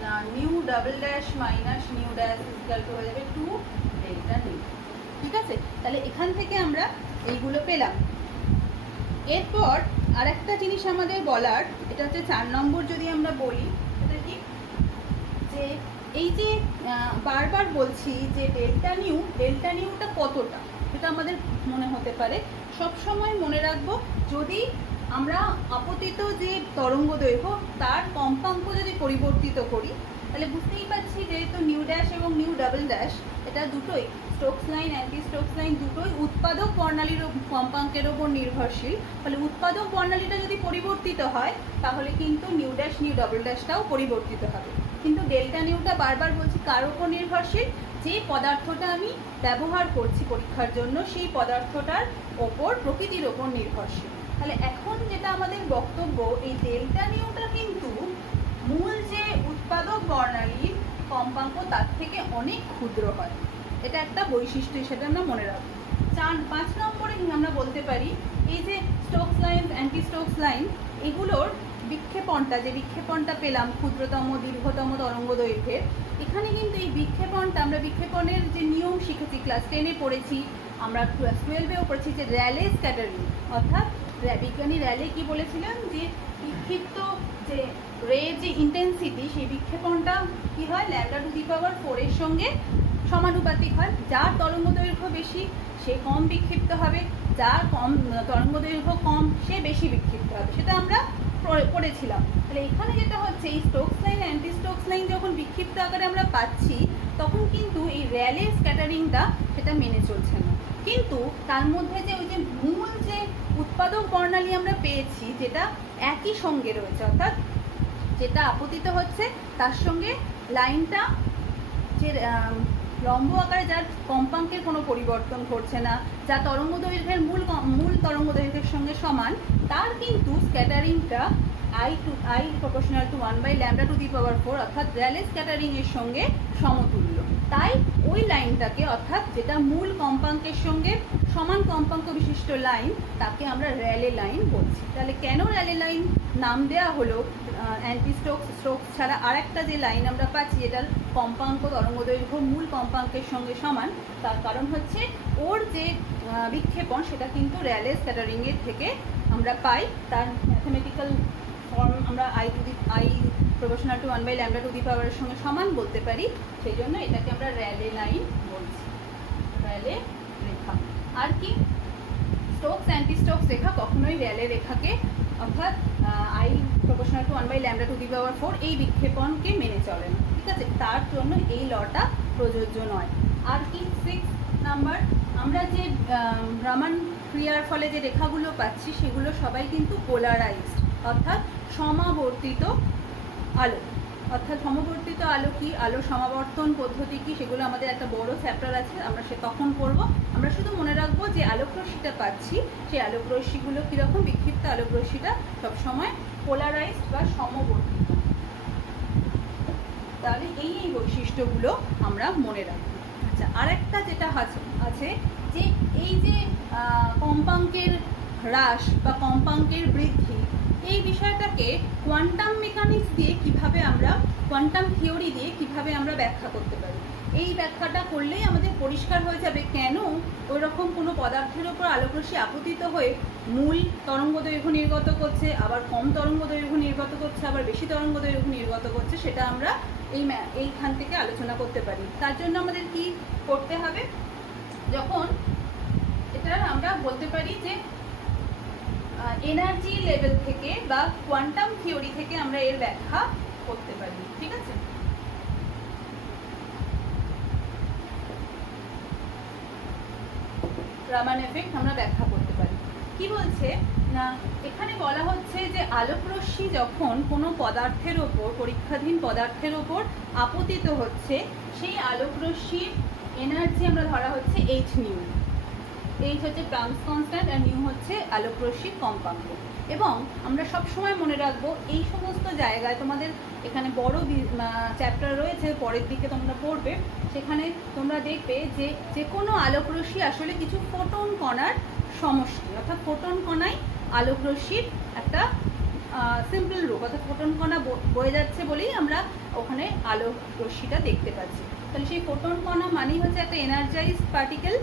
না, new double dash minus new dash equal to হয়ে যাবে 2 ডেল্টা নিউ। ঠিক আছে, তাহলে এখান থেকে আমরা এইগুলো পেলাম। এরপর আরেকটা জিনিস আমাদের বলার, এটা হচ্ছে 4 নম্বর যদি আমরা বলি, এটা কি যে এই যে বারবার বলছি যে ডেল্টা নিউটা কতটা, এটা আমাদের মনে হতে পারে। সব সময় মনে রাখবো, যদি আমরা আপতিত যে তরঙ্গ দৈর্ঘ্য তার কম্পাঙ্ক যদি পরিবর্তিত করি, তাহলে বুঝতেই পারছি যেহেতু নিউ ড্যাশ এবং নিউ ডাবল ড্যাশ এটা দুটোই Stokes line anti Stokes line দুটোই উৎপাদক বর্ণালীর কম্পাঙ্কের ওপর নির্ভরশীল। ফলে উৎপাদক বর্ণালীটা যদি পরিবর্তিত হয়, তাহলে কিন্তু নিউ ড্যাশ নিউ ডাবল ড্যাশটাও পরিবর্তিত হবে। কিন্তু ডেল্টা নিউটা বারবার বলছি কার ওপর নির্ভরশীল, যে পদার্থটা আমি ব্যবহার করছি পরীক্ষার জন্য, সেই পদার্থটার ওপর, প্রকৃতির ওপর নির্ভরশীল। তাহলে এখন যেটা আমাদের বক্তব্য, এই ডেল্টা নিউটা কিন্তু মূল যে উৎপাদক বর্ণালীর কম্পাঙ্ক তার থেকে অনেক ক্ষুদ্র হয়। এটা একটা বৈশিষ্ট্য, সেটা আমরা মনে রাখবো। 5 নম্বরে আমরা বলতে পারি, এই যে Stokes line anti Stokes line, এগুলোর বিক্ষেপণটা, যে বিক্ষেপণটা পেলাম ক্ষুদ্রতম দীর্ঘতম তরঙ্গ দৈর্ঘ্যের, এখানে কিন্তু এই বিক্ষেপণটা, আমরা বিক্ষেপণের যে নিয়ম শিখেছি, ক্লাস 10-এ পড়েছি, আমরা ক্লাস 12-এও পড়েছি যে র্যালে স্ক্যাটারিং, অর্থাৎ বিজ্ঞানী র্যালে কি বলেছিলেন যে বিক্ষিপ্ত যে রের যে ইন্টেন্সিটি, সেই বিক্ষেপণটা কি হয়, λ⁴ এর সঙ্গে সমানুপাতিক হয়। যার তরঙ্গ দৈর্ঘ্য বেশি সে কম বিক্ষিপ্ত হবে, যার কম তরঙ্গ দৈর্ঘ্য কম সে বেশি বিক্ষিপ্ত হবে, সেটা আমরা পড়েছিলাম। তাহলে এখানে যেটা হচ্ছে, এই Stokes line anti Stokes line যখন বিক্ষিপ্ত আকারে আমরা পাচ্ছি, তখন কিন্তু এই র্যালে স্ক্যাটারিংটা সেটা মেনে চলছে না। কিন্তু তার মধ্যে যে ওই যে মূল যে উৎপাদক বর্ণালী আমরা পেয়েছি, যেটা একই সঙ্গে রয়েছে, অর্থাৎ যেটা আপতিত হচ্ছে তার সঙ্গে লাইনটা যে লম্ব আকারে, যার কম্পাঙ্কের কোনো পরিবর্তন ঘটছে না, যা তরঙ্গ দৈর্ঘ্যের মূল তরঙ্গ দৈর্ঘ্যের সঙ্গে সমান, তার কিন্তু স্ক্যাটারিংটা I proportional to 1/λ⁴, অর্থাৎ র্যালে স্ক্যাটারিং এর সঙ্গে সমতুল্য। তাই ওই লাইনটাকে, অর্থাৎ যেটা মূল কম্পাঙ্কের সঙ্গে সমান কম্পাঙ্ক বিশিষ্ট লাইন, তাকে আমরা র্যালে লাইন বলছি। তাহলে কেন র্যালে লাইন নাম দেওয়া হলো? অ্যান্টি স্টোকস ছাড়া আরেকটা যে লাইন আমরা পাচ্ছি, এটার কম্পাঙ্ক তরঙ্গদৈর্ঘ্য মূল কম্পাঙ্কের সঙ্গে সমান, তার কারণ হচ্ছে ওর যে বিক্ষেপণ সেটা কিন্তু র্যালে স্ক্যাটারিংয়ের থেকে আমরা পাই। তার ম্যাথমেটিক্যাল ফর্ম আমরা I proportional to 1/λ⁴ এর সঙ্গে সমান বলতে পারি, সেই জন্য এটাকে আমরা র্যালে লাইন বলছি, র্যালে রেখা। আর কি, স্টোকস অ্যান্টি স্টোকস রেখা কখনোই র্যালে রেখাকে, অর্থাৎ I proportional to 1/λ⁴ এই বিক্ষেপণকে মেনে চলে না। ঠিক আছে, তার জন্য এই লটা প্রযোজ্য নয়। আর কি 6 নাম্বার, আমরা যে রামান ক্রিয়ার ফলে যে রেখাগুলো পাচ্ছি সেগুলো সবাই কিন্তু পোলারাইজড, অর্থাৎ সমাবর্তিত আলো। অর্থাৎ সমবর্তিত আলো কি, আলো সমাবর্তন পদ্ধতি কি, সেগুলো আমাদের একটা বড় চ্যাপ্টার আছে, আমরা সে তখন করব। আমরা শুধু মনে রাখবো যে আলোকরশ্মিটা পাচ্ছি, সেই আলোকরশ্মিগুলো কীরকম, বিক্ষিপ্ত আলোকরশ্মিটা সবসময় পোলারাইজড বা সমবর্তিত। তাহলে এই বৈশিষ্ট্যগুলো আমরা মনে রাখবো। আচ্ছা, আরেকটা যেটা আছে যে এই যে কম্পাঙ্কের হ্রাস বা কম্পাঙ্কের বৃদ্ধি, এই বিষয়টাকে কোয়ান্টাম মেকানিক্স দিয়ে কিভাবে আমরা, কোয়ান্টাম থিওরি দিয়ে কিভাবে আমরা ব্যাখ্যা করতে পারি। এই ব্যাখ্যাটা করলেই আমাদের পরিষ্কার হয়ে যাবে কেন ওই রকম কোনো পদার্থের ওপর আলোকরশ্মি আপতিত হয়ে মূল তরঙ্গদৈর্ঘ্য নির্গত করছে, আবার কম তরঙ্গদৈর্ঘ্য নির্গত করছে, আবার বেশি তরঙ্গদৈর্ঘ্য নির্গত করছে, সেটা আমরা এইখান থেকে আলোচনা করতে পারি। তার জন্য আমাদের কি করতে হবে, যখন এটা আমরা বলতে পারি যে এনার্জি লেভেল থেকে বা কোয়ান্টাম থিওরি থেকে আমরা এর ব্যাখ্যা করতে পারি। ঠিক আছে, রামান এফেক্ট আমরা ব্যাখ্যা করতে পারি। কি বলছে না, এখানে বলা হচ্ছে যে আলোকরশ্মি যখন কোনো পদার্থের ওপর, পরীক্ষাধীন পদার্থের ওপর আপতিত হচ্ছে, সেই আলোকরশ্মির এনার্জি আমরা ধরা হচ্ছে এইচ নিউ। এইচ হচ্ছে প্লাঙ্কস কনস্ট্যান্ট আর নিউ হচ্ছে আলোকরশ্মির কম্পাঙ্ক। এবং আমরা সব সময় মনে রাখবো এই সমস্ত জায়গায়, তোমাদের এখানে বড় চ্যাপ্টার রয়েছে, পরের দিকে তোমরা পড়বে, সেখানে তোমরা দেখবে যে যে কোনো আলোকরশ্মি আসলে কিছু ফোটন কণার সমষ্টি, অর্থাৎ ফোটন কণাই আলোকরশ্মির একটা সিম্পল রূপ, অর্থাৎ ফোটন কণা বয়ে যাচ্ছে বলেই আমরা ওখানে আলোকরশ্মিটা দেখতে পাচ্ছি। তাহলে সেই ফোটন কণা মানেই হচ্ছে একটা এনার্জাইজড পার্টিকেল,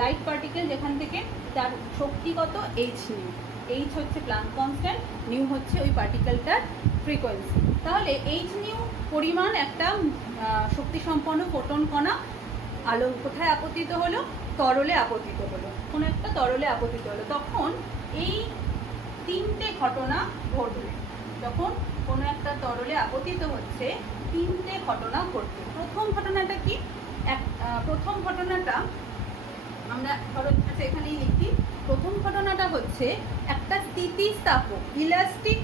লাইট পার্টিকেল, যেখান থেকে তার শক্তিগত এইচ নিউ। এইচ হচ্ছে প্লাঙ্ক কনস্ট্যান্ট, নিউ হচ্ছে ওই পার্টিকেলটার ফ্রিকোয়েন্সি। তাহলে এইচ নিউ পরিমাণ একটা শক্তিসম্পন্ন ফোটন কণা আলো কোথায় আপতিত হলো, তরলে আপতিত হলো, কোনো একটা তরলে আপতিত হলো, তখন এই তিনটে ঘটনা ঘটবে। যখন কোনো একটা তরলে আপতিত হচ্ছে, তিনটে ঘটনা ঘটবে। প্রথম ঘটনাটা কি, প্রথম ঘটনাটা আমরা ধরো এখানেই লিখি। প্রথম ঘটনাটা হচ্ছে একটা স্থিতিস্থাপক ইলাস্টিক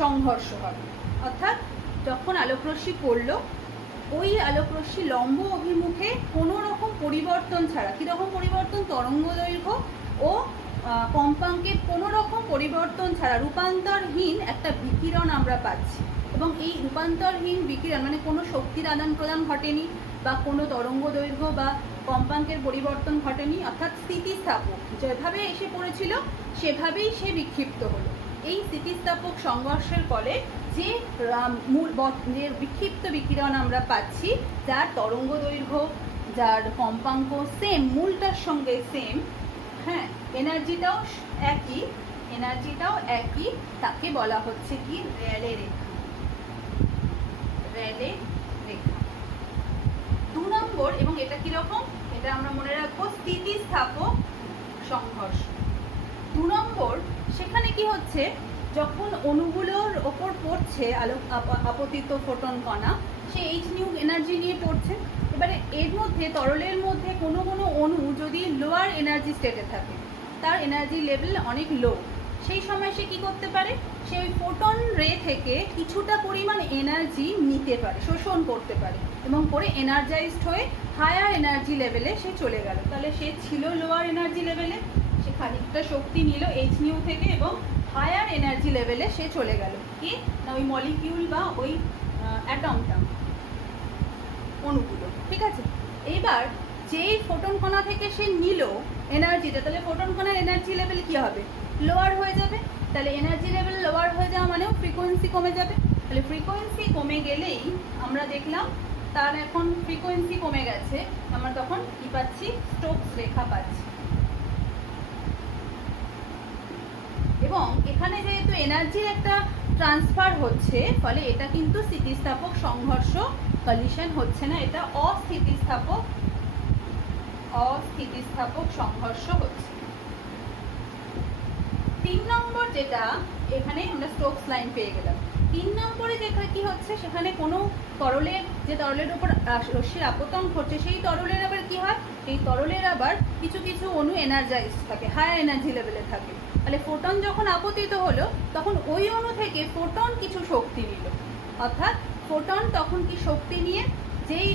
সংঘর্ষ হবে, অর্থাৎ যখন আলোকরশ্মি পড়লো, ওই আলোকরশ্মি লম্ব অভিমুখে কোনো রকম পরিবর্তন ছাড়া, কীরকম পরিবর্তন, তরঙ্গদৈর্ঘ্য ও কম্পাঙ্কের কোনো রকম পরিবর্তন ছাড়া রূপান্তরহীন একটা বিকিরণ আমরা পাচ্ছি। এবং এই রূপান্তরহীন বিকিরণ মানে কোনো শক্তির আদান প্রদান ঘটেনি, বা কোনো তরঙ্গদৈর্ঘ্য বা কম্পাঙ্কের পরিবর্তন ঘটেনি, অর্থাৎ স্থিতিস্থাপক যেভাবে এসে পড়েছিল সেভাবেই সে বিক্ষিপ্ত হলো। এই স্থিতিস্থাপক সংঘর্ষের ফলে যে বিক্ষিপ্ত বিকিরণ আমরা পাচ্ছি, যার তরঙ্গদৈর্ঘ্য, যার কম্পাঙ্ক সেম, মূলটার সঙ্গে সেম, হ্যাঁ, এনার্জিটাও একই, তাকে বলা হচ্ছে কি, র্যালে রেখা। র্যালে রেখা 2 নম্বর। এবং এটা কিরকম, এটা আমরা মনে রাখবো স্থিতিস্থাপক সংঘর্ষ। 2 নম্বর, সেখানে কি হচ্ছে, যখন অণুগুলোর ওপর পড়ছে আপতিত ফোটন কণা, সে এইচ নিউ এনার্জি নিয়ে পড়ছে। এবারে এর মধ্যে, তরলের মধ্যে কোনো কোনো অণু যদি লোয়ার এনার্জি স্টেটে থাকে, তার এনার্জি লেভেল অনেক লো, সেই সময় সে কী করতে পারে, সে ওই ফোটন রে থেকে কিছুটা পরিমাণ এনার্জি নিতে পারে, শোষণ করতে পারে, এবং করে এনার্জাইজড হয়ে হায়ার এনার্জি লেভেলে সে চলে গেল। তাহলে সে ছিল লোয়ার এনার্জি লেভেলে, সে খানিকটা শক্তি নিল এইচ নিউ থেকে, এবং হায়ার এনার্জি লেভেলে সে চলে গেল। কি না, ওই মলিকিউল বা ওই অ্যাটমটা, অণুগুলো। ঠিক আছে, এইবার যেই ফোটন কণা থেকে সে নিল এনার্জিটা, তাহলে ফোটন কণার এনার্জি লেভেল কি হবে, লোয়ার হয়ে যাবে। তাহলে এনার্জি লেভেল লোয়ার হয়ে যাওয়া মানেও ফ্রিকোয়েন্সি কমে যাবে। তাহলে ফ্রিকোয়েন্সি কমে গেলেই আমরা দেখলাম তার এখন ফ্রিকোয়েন্সি কমে গেছে, আমরা তখন কি পাচ্ছি, স্টোকস রেখা পাচ্ছি। এবং এখানে যেহেতু এনার্জির একটা ট্রান্সফার হচ্ছে, ফলে এটা কিন্তু স্থিতিস্থাপক সংঘর্ষ কলিশন হচ্ছে না, এটা অস্থিতিস্থাপক সংঘর্ষ হচ্ছে। 3 নম্বর যেটা, এখানে আমরা স্টোকস লাইন পেয়ে গেলাম। 3 নম্বরে যেখানে কি হচ্ছে, সেখানে কোনো তরলের, যে তরলের উপর রশ্মির আপতন ঘটছে, সেই তরলের আবার কি হয়, সেই তরলের আবার কিছু কিছু অণু এনার্জাইজ থাকে, হায়ার এনার্জি লেভেলে থাকে। তাহলে ফোটন যখন আপতিত হলো, তখন ওই অণু থেকে ফোটন কিছু শক্তি নিল, অর্থাৎ ফোটন তখন কি শক্তি নিয়ে, যেই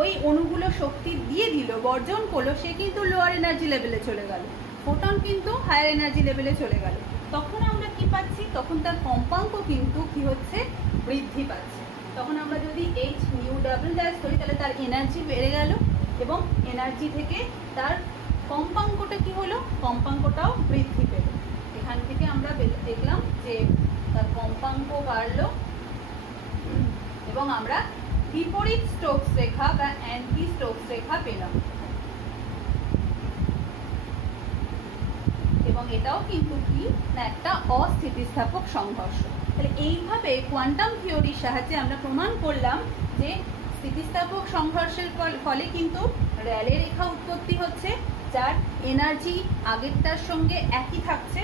ওই অণুগুলো শক্তি দিয়ে দিল, বর্জন করলো, সে কিন্তু লোয়ার এনার্জি লেভেলে চলে গেল, ফোটন কিন্তু হায়ার এনার্জি লেভেলে চলে গেল। তখন আমরা কি পাচ্ছি, তখন তার কম্পাঙ্ক কিন্তু কি হচ্ছে, বৃদ্ধি পাচ্ছে। তখন আমরা যদি এইচ নিউ ডাবল ড্যাশ করি, তাহলে তার এনার্জি বেড়ে গেল, এবং এনার্জি থেকে তার কম্পাঙ্কটা কি হলো, কম্পাঙ্কটাও বৃদ্ধি পেল। এখান থেকে আমরা দেখলাম যে তার কম্পাঙ্ক বাড়লো, এবং আমরা বিপরীত স্টোকস রেখা বা অ্যান্টি স্টোকস রেখা পেলাম। এবং এটাও কিন্তু কি না, একটা অস্থিতিস্থাপক সংঘর্ষ। তাহলে এইভাবে কোয়ান্টাম থিওরির সাহায্যে আমরা প্রমাণ করলাম যে স্থিতিস্থাপক সংঘর্ষের ফলে কিন্তু র্যালে রেখা উৎপত্তি হচ্ছে, যার এনার্জি আগেরটার সঙ্গে একই থাকছে।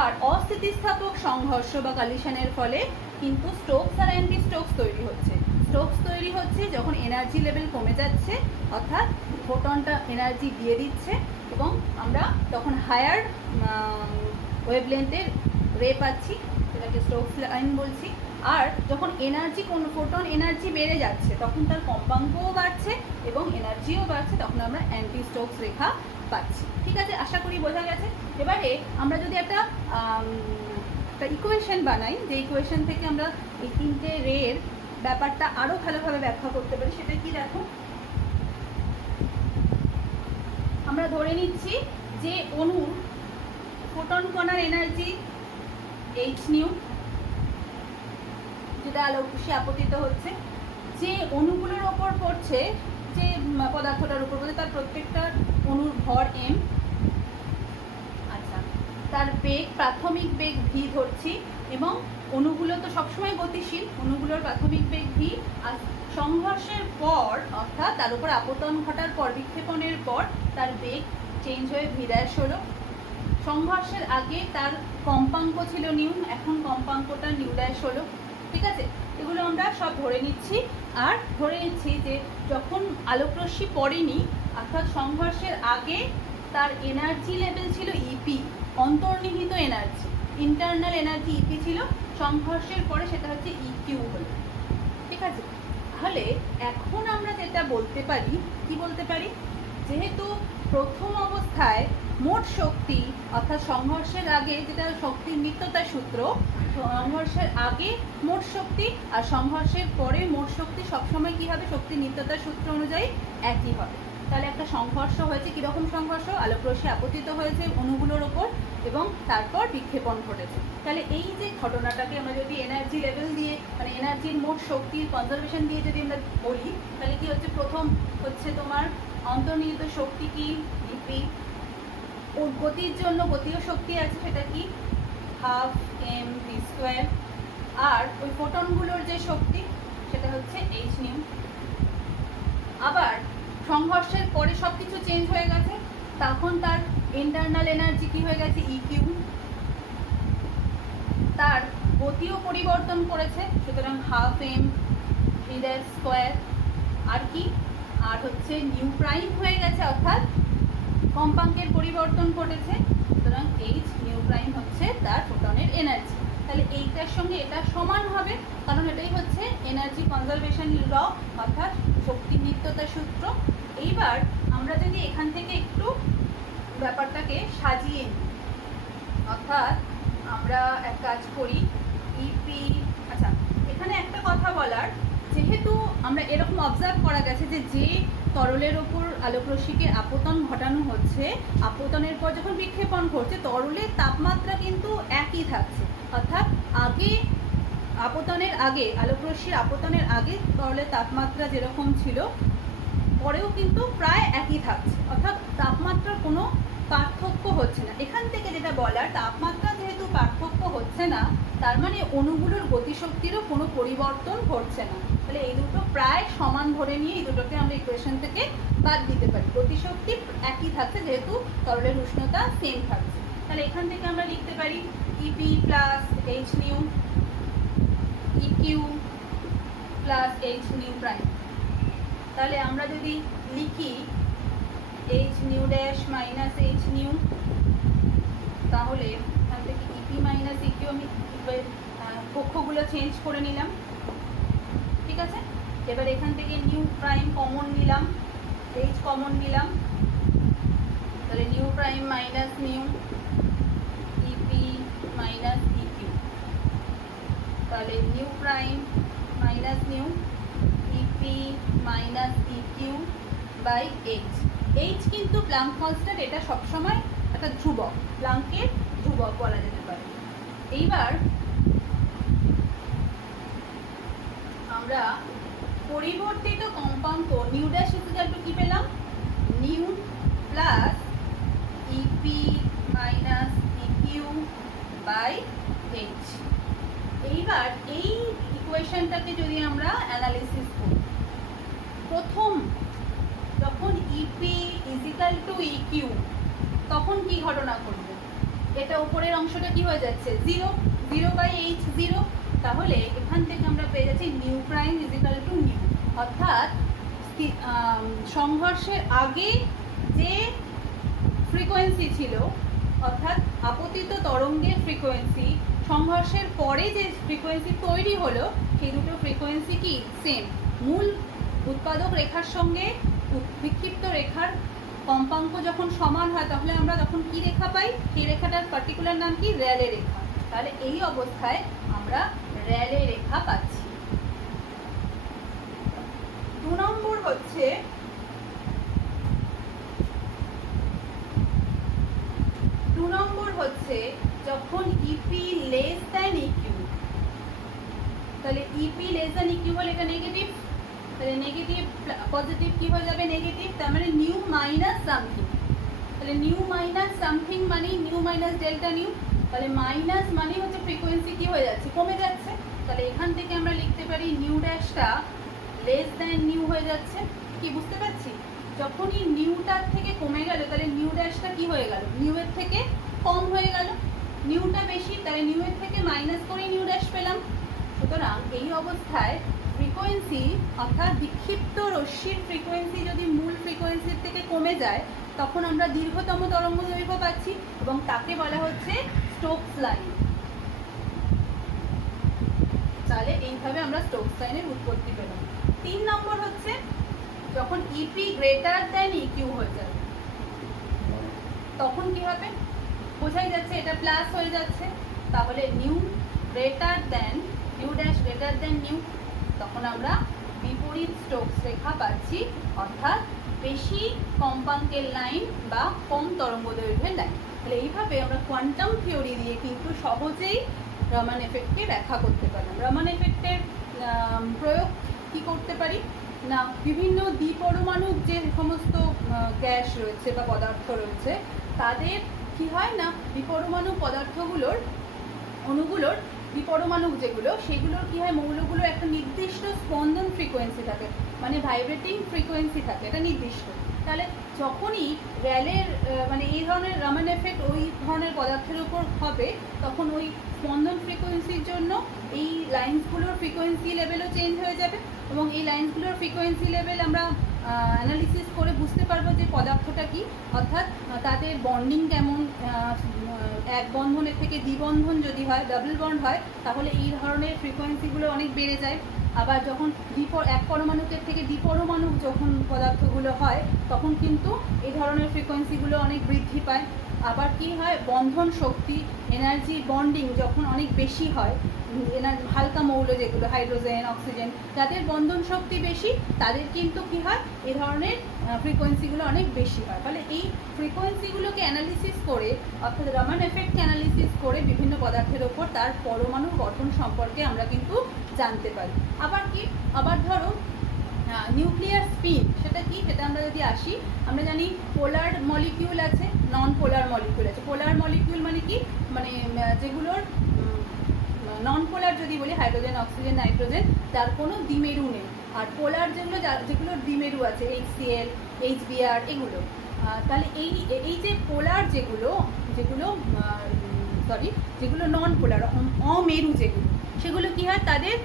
আর অস্থিতিস্থাপক সংঘর্ষ বা কলিশনের ফলে কিন্তু স্টোকস আর অ্যান্টি স্টোকস তৈরি হচ্ছে। স্টোকস তৈরি হচ্ছে যখন এনার্জি লেভেল কমে যাচ্ছে, অর্থাৎ ফোটনটা এনার্জি দিয়ে দিচ্ছে, এবং আমরা তখন হায়ার ওয়েভলেন্থের রে পাচ্ছি, সেটাকে স্টোকস লাইন বলছি। আর যখন এনার্জি, কোন ফোটন এনার্জি বেড়ে যাচ্ছে, তখন তার কম্পাঙ্কও বাড়ছে এবং এনার্জিও বাড়ছে, তখন আমরা অ্যান্টি স্টোকস রেখা পাচ্ছি। ঠিক আছে, আশা করি বোঝা গেছে। এবারে আমরা যদি একটা ইকুয়েশন বানাই, যে ইকুয়েশন থেকে আমরা এই তিনটে রের ব্যাপারটা আরও ভালোভাবে ব্যাখ্যা করতে পারি, সেটা কি দেখো, আমরা ধরে নিচ্ছি যে অণুর ফোটন কণার এনার্জি এইচ নিউ, যেটা আলোকরশ্মি আপতিত হচ্ছে, যে অণুগুলোর ওপর পড়ছে, যে পদার্থটার উপর পড়ছে, তার প্রত্যেকটা অণুর ভর এম। আচ্ছা, তার বেগ, প্রাথমিক বেগ ভি ধরছি, এবং অণুগুলো তো সবসময় গতিশীল, অণুগুলোর প্রাথমিক বেগ ভি। আর সংঘর্ষের পর, অর্থাৎ তার উপর আপতন ঘটার পর, বিক্ষেপণের পর তার বেগ চেঞ্জ হয়ে ভি ড্যাশ হলো। সংঘর্ষের আগে তার কম্পাঙ্ক ছিল নিউ, এখন কম্পাঙ্কটা নিউ ড্যাশ হলো। ঠিক আছে, এগুলো আমরা সব ধরে নিচ্ছি। আর ধরে নিচ্ছি যে যখন আলোকরশ্মি পড়েনি, অর্থাৎ সংঘর্ষের আগে তার এনার্জি লেভেল ছিল ইপি, অন্তর্নিহিত এনার্জি, ইন্টারনাল এনার্জি ইপি ছিল, সংঘর্ষের পরে সেটা হচ্ছে ইকিউ হলো। ঠিক আছে, তাহলে এখন আমরা যেটা বলতে পারি, কি বলতে পারি, যেহেতু প্রথম অবস্থায় মোট শক্তি, অর্থাৎ সংঘর্ষের আগে যেটা শক্তির নিত্যতার সূত্র, সংঘর্ষের আগে মোট শক্তি আর সংঘর্ষের পরে মোট শক্তি সবসময় কি হবে, শক্তির নিত্যতার সূত্র অনুযায়ী একই হবে। তাহলে একটা সংঘর্ষ হয়েছে, কীরকম সংঘর্ষ, আলোকরশ্মি আপতিত হয়েছে অণুগুলোর ওপর এবং তারপর বিক্ষেপণ ঘটেছে। তাহলে এই যে ঘটনাটাকে আমরা যদি এনার্জি লেভেল দিয়ে, মানে এনার্জির মোট শক্তির কনজারভেশন দিয়ে যদি আমরা বলি, তাহলে কি হচ্ছে, প্রথম হচ্ছে তোমার অন্তর্নিহিত শক্তি কি, ইপি। ওর গতির জন্য গতীয় শক্তি আছে, সেটা কি, হাফ এম ভি স্কোয়ার। আর ওই ফোটনগুলোর যে শক্তি, সেটা হচ্ছে এইচ নিউ। আবার সংঘর্ষের পরে সব কিছু চেঞ্জ হয়ে গেছে, তখন তার ইন্টারনাল এনার্জি কি হয়ে গেছে, ইকিউ। তার গতিও পরিবর্তন করেছে, সুতরাং half M V dash square. আর কি, আর হচ্ছে নিউ প্রাইম হয়ে গেছে, অর্থাৎ কম্পাঙ্কের পরিবর্তন ঘটেছে, সুতরাং এইচ নিউ প্রাইম হচ্ছে তার ফোটনের এনার্জি। তাহলে এইটার সঙ্গে এটা সমান হবে, কারণ এটাই হচ্ছে এনার্জি কনজারভেশন ল, অর্থাৎ শক্তি নিত্যতার সূত্র। এইবার আমরা যদি এখান থেকে একটু ব্যাপারটাকে সাজিয়ে নিই, অর্থাৎ আমরা এক কাজ করি, ইপি। আচ্ছা, এখানে একটা কথা বলার, যেহেতু আমরা এরকম অবজার্ভ করা গেছে যে তরলের ওপর আলোকরশ্মিকে আপতন ঘটানো হচ্ছে, আপতনের পর যখন বিক্ষেপণ ঘটছে, তরলের তাপমাত্রা কিন্তু একই থাকছে, অর্থাৎ আগে আপতনের আগে, আলোকরশ্মির আপতনের আগে তরলের তাপমাত্রা যেরকম ছিল, পরেও কিন্তু প্রায় একই থাকছে, অর্থাৎ তাপমাত্রার কোনো পার্থক্য হচ্ছে না। এখান থেকে যেটা বলার, তাপমাত্রা যেহেতু পার্থক্য হচ্ছে না, তার মানে অণুগুলোর গতিশক্তিরও কোনো পরিবর্তন ঘটছে না। তাহলে এই দুটো প্রায় সমান ধরে নিয়ে এই দুটোকে আমরা ইকুয়েশন থেকে বাদ দিতে পারি। গতিশক্তি একই থাকছে যেহেতু তরলের উষ্ণতা সেম থাকছে। তাহলে এখান থেকে আমরা লিখতে পারি E P plus H new EQ plus H new prime. তাহলে আমরা যদি লিখি H new dash minus H new, তাহলে এখান থেকে ইপি মাইনাস ইকিউ আমি কক্ষগুলো চেঞ্জ করে নিলাম, ঠিক আছে। এবার এখান থেকে নিউ প্রাইম কমন নিলাম, এইচ কমন নিলাম, তাহলে nu prime minus nu EP minus EQ, তাহলে nu prime minus nu EP minus EQ by H. H কিন্তু প্লাঙ্ক কনস্ট্যান্ট, এটা সবসময় একটা ধ্রুবক, প্লাঙ্কের ধ্রুবক বলা যেতে পারে। এইবার আমরা পরিবর্তিত কম্পাঙ্ক নিউ ড্যাশ ইকুয়াল টু কি পেলাম, nu plus EP minus EQ by H. এইবার এই ইকুয়েশনটাকে যদি আমরা অ্যানালিসিস করি, প্রথম যখন ইপি ইজিক্যাল টু ইকিউ তখন কি ঘটনা ঘটবে, এটা উপরের অংশটা কি হয়ে যাচ্ছে, zero, zero by H zero. তাহলে এখান থেকে আমরা পেয়ে যাচ্ছি nu prime equal to nu, অর্থাৎ সংঘর্ষের আগে যে ফ্রিকোয়েন্সি ছিল, অর্থাৎ আপতিত তরঙ্গের ফ্রিকোয়েন্সি, সংঘর্ষের পরে যে ফ্রিকোয়েন্সি তৈরি হলো সেই দুটো ফ্রিকোয়েন্সি কি সেম। মূল উৎপাদক রেখার সঙ্গে বিক্ষিপ্ত রেখার কম্পাঙ্ক যখন সমান হয় তাহলে আমরা তখন কি রেখা পাই, সেই রেখাটার পার্টিকুলার নাম কি, র্যালে রেখা। তাহলে এই অবস্থায় আমরা র্যালে রেখা পাচ্ছি। 2 নম্বর হচ্ছে যখন ইপি লেস দ্যান ইকিউ, তাহলে ইপি লেস দ্যান ইকিউ হলে এটা নেগেটিভ, তাহলে নেগেটিভ পজিটিভ কি হয়ে যাবে, নেগেটিভ, তার মানে নিউ মাইনাস সামথিং। তাহলে নিউ মাইনাস সামথিং মানে নিউ মাইনাস ডেল্টা নিউ, তাহলে মাইনাস মানে হচ্ছে ফ্রিকোয়েন্সি কি হয়ে যাচ্ছে, কমে যাচ্ছে। তাহলে এখান থেকে আমরা লিখতে পারি নিউ ড্যাশটা লেস দ্যান নিউ হয়ে যাচ্ছে। কি বুঝতে পারছি, যখনই নিউটার থেকে কমে গেল তাহলে নিউ ড্যাশটা কি হয়ে গেল, নিউ এর থেকে কম হয়ে গেল। নিউটা বেশি, তাহলে নিউ এর থেকে মাইনাস করে নিউ ড্যাশ পেলাম। সুতরাং এই অবস্থায় ফ্রিকোয়েন্সি অর্থাৎ বিক্ষিপ্ত রশ্মির ফ্রিকোয়েন্সি যদি মূল ফ্রিকোয়েন্সির থেকে কমে যায় তখন আমরা দীর্ঘতম তরঙ্গ দৈর্ঘ্য পাচ্ছি এবং তাকে বলা হচ্ছে স্টোকস লাইন। তাহলে এইভাবে আমরা স্টোকস লাইনের উৎপত্তি পেলাম। 3 নম্বর হচ্ছে যখন ইপি গ্রেটার দ্যান ইকিউ হয়ে যাবে তখন কি হবে, বোঝাই যাচ্ছে এটা প্লাস হয়ে যাচ্ছে। তাহলে new greater than new dash greater than new, তখন আমরা বিপরীত স্টোকস রেখা পাচ্ছি, অর্থাৎ বেশি কম্পাঙ্কের লাইন বা কম তরঙ্গ দৈর্ঘ্যের লাইন। তাহলে এইভাবে আমরা কোয়ান্টাম থিওরি দিয়ে কিন্তু সহজেই রামান এফেক্টকে ব্যাখ্যা করতে পারলাম। রামান এফেক্টের প্রয়োগ কি করতে পারি না, বিভিন্ন দ্বিপরমাণু যে সমস্ত গ্যাস রয়েছে বা পদার্থ রয়েছে তাদের কি হয় না, দ্বিপরমাণু পদার্থগুলোর অণুগুলোর দ্বিপরমাণু যেগুলো সেগুলোর কি হয়, মৌলগুলোর একটা নির্দিষ্ট স্পন্দন ফ্রিকোয়েন্সি থাকে, মানে ভাইব্রেটিং ফ্রিকোয়েন্সি থাকে, এটা নির্দিষ্ট। তাহলে যখনই র্যালের মানে এই ধরনের রামান এফেক্ট ওই ধরনের পদার্থের উপর হবে তখন ওই স্পন্দন ফ্রিকোয়েন্সির জন্য এই লাইন্সগুলোর ফ্রিকোয়েন্সি লেভেলও চেঞ্জ হয়ে যাবে এবং এই লাইন্সগুলোর ফ্রিকোয়েন্সি লেভেল আমরা অ্যানালিসিস করে বুঝতে পারবো যে পদার্থটা কি, অর্থাৎ তাদের বন্ডিং কেমন, এক বন্ধনের থেকে দ্বিবন্ধন যদি হয়, ডাবল বন্ড হয় তাহলে এই ধরনের ফ্রিকোয়েন্সিগুলো অনেক বেড়ে যায়। আবার যখন এক পরমাণুকের থেকে দ্বিপরমাণু যখন পদার্থগুলো হয় তখন কিন্তু এই ধরনের ফ্রিকোয়েন্সিগুলো অনেক বৃদ্ধি পায়। আবার কি হয়, বন্ধন শক্তি এনার্জি বন্ডিং যখন অনেক বেশি হয়, হালকা মৌল যেগুলো হাইড্রোজেন অক্সিজেন যাদের বন্ধন শক্তি বেশি তাদের কিন্তু কি হয়, এই ধরনের ফ্রিকোয়েন্সিগুলো অনেক বেশি হয়। ফলে এই ফ্রিকোয়েন্সিগুলোকে অ্যানালিসিস করে অর্থাৎ রামান এফেক্টকে অ্যানালিসিস করে বিভিন্ন পদার্থের ওপর তার পরমাণু গঠন সম্পর্কে আমরা কিন্তু জানতে পারি। আবার কি, আবার ধরো নিউক্লিয়ার স্পিন, সেটা কি, সেটা আমরা যদি আসি, আমরা জানি পোলার মলিকিউল আছে, নন পোলার মলিকিউল আছে। পোলার মলিকিউল মানে কি, মানে যেগুলোর নন পোলার যদি বলি হাইড্রোজেন অক্সিজেন নাইট্রোজেন যার কোনো দ্বিমেরু নেই, আর পোলার যেগুলোর দ্বিমেরু আছে HCl HBr এগুলো। তাহলে এই যে পোলার যেগুলো নন পোলার অমেরু যেগুলো, সেগুলো কি হয়, তাদের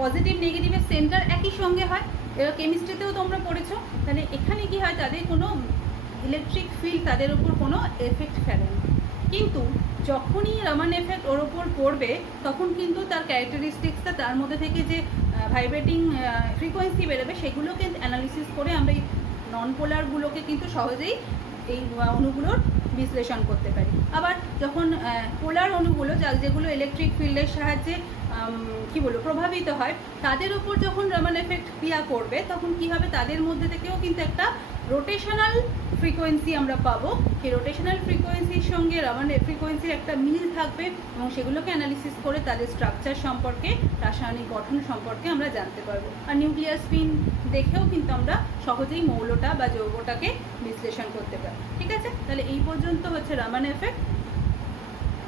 পজিটিভ নেগেটিভের সেন্টার একই সঙ্গে হয়। এবার কেমিস্ট্রিতেও তোমরা পড়েছো। তাহলে এখানে কি হয়, তাদের কোনো ইলেকট্রিক ফিল্ড তাদের উপর কোনো এফেক্ট ফেলে না। কিন্তু যখনই রামান এফেক্ট ওর ওপর পড়বে তখন কিন্তু তার ক্যারেক্টারিস্টিক্সটা, তার মধ্যে থেকে যে ভাইব্রেটিং ফ্রিকোয়েন্সি বেরোবে সেগুলোকে অ্যানালিসিস করে আমরা এই নন পোলারগুলোকে কিন্তু সহজেই এই অণুগুলোর বিশ্লেষণ করতে পারি। আবার যখন পোলার অণুগুলো যেগুলো ইলেকট্রিক ফিল্ডের সাহায্যে কি বলবো প্রভাবিত হয়, তাদের উপর যখন রামান এফেক্ট ক্রিয়া করবে তখন কি হবে, তাদের মধ্যে থেকেও কিন্তু একটা রোটেশনাল ফ্রিকোয়েন্সি আমরা পাবো। সেই রোটেশনাল ফ্রিকোয়েন্সির সঙ্গে রামান ফ্রিকোয়েন্সির একটা মিল থাকবে এবং সেগুলোকে অ্যানালিসিস করে তাদের স্ট্রাকচার সম্পর্কে, রাসায়নিক গঠন সম্পর্কে আমরা জানতে পারবো। আর নিউক্লিয়ার স্পিন দেখেও কিন্তু আমরা সহজেই মৌলটা বা যৌগটাকে বিশ্লেষণ করতে পারি। ঠিক আছে, তাহলে এই পর্যন্ত হচ্ছে রামান এফেক্ট।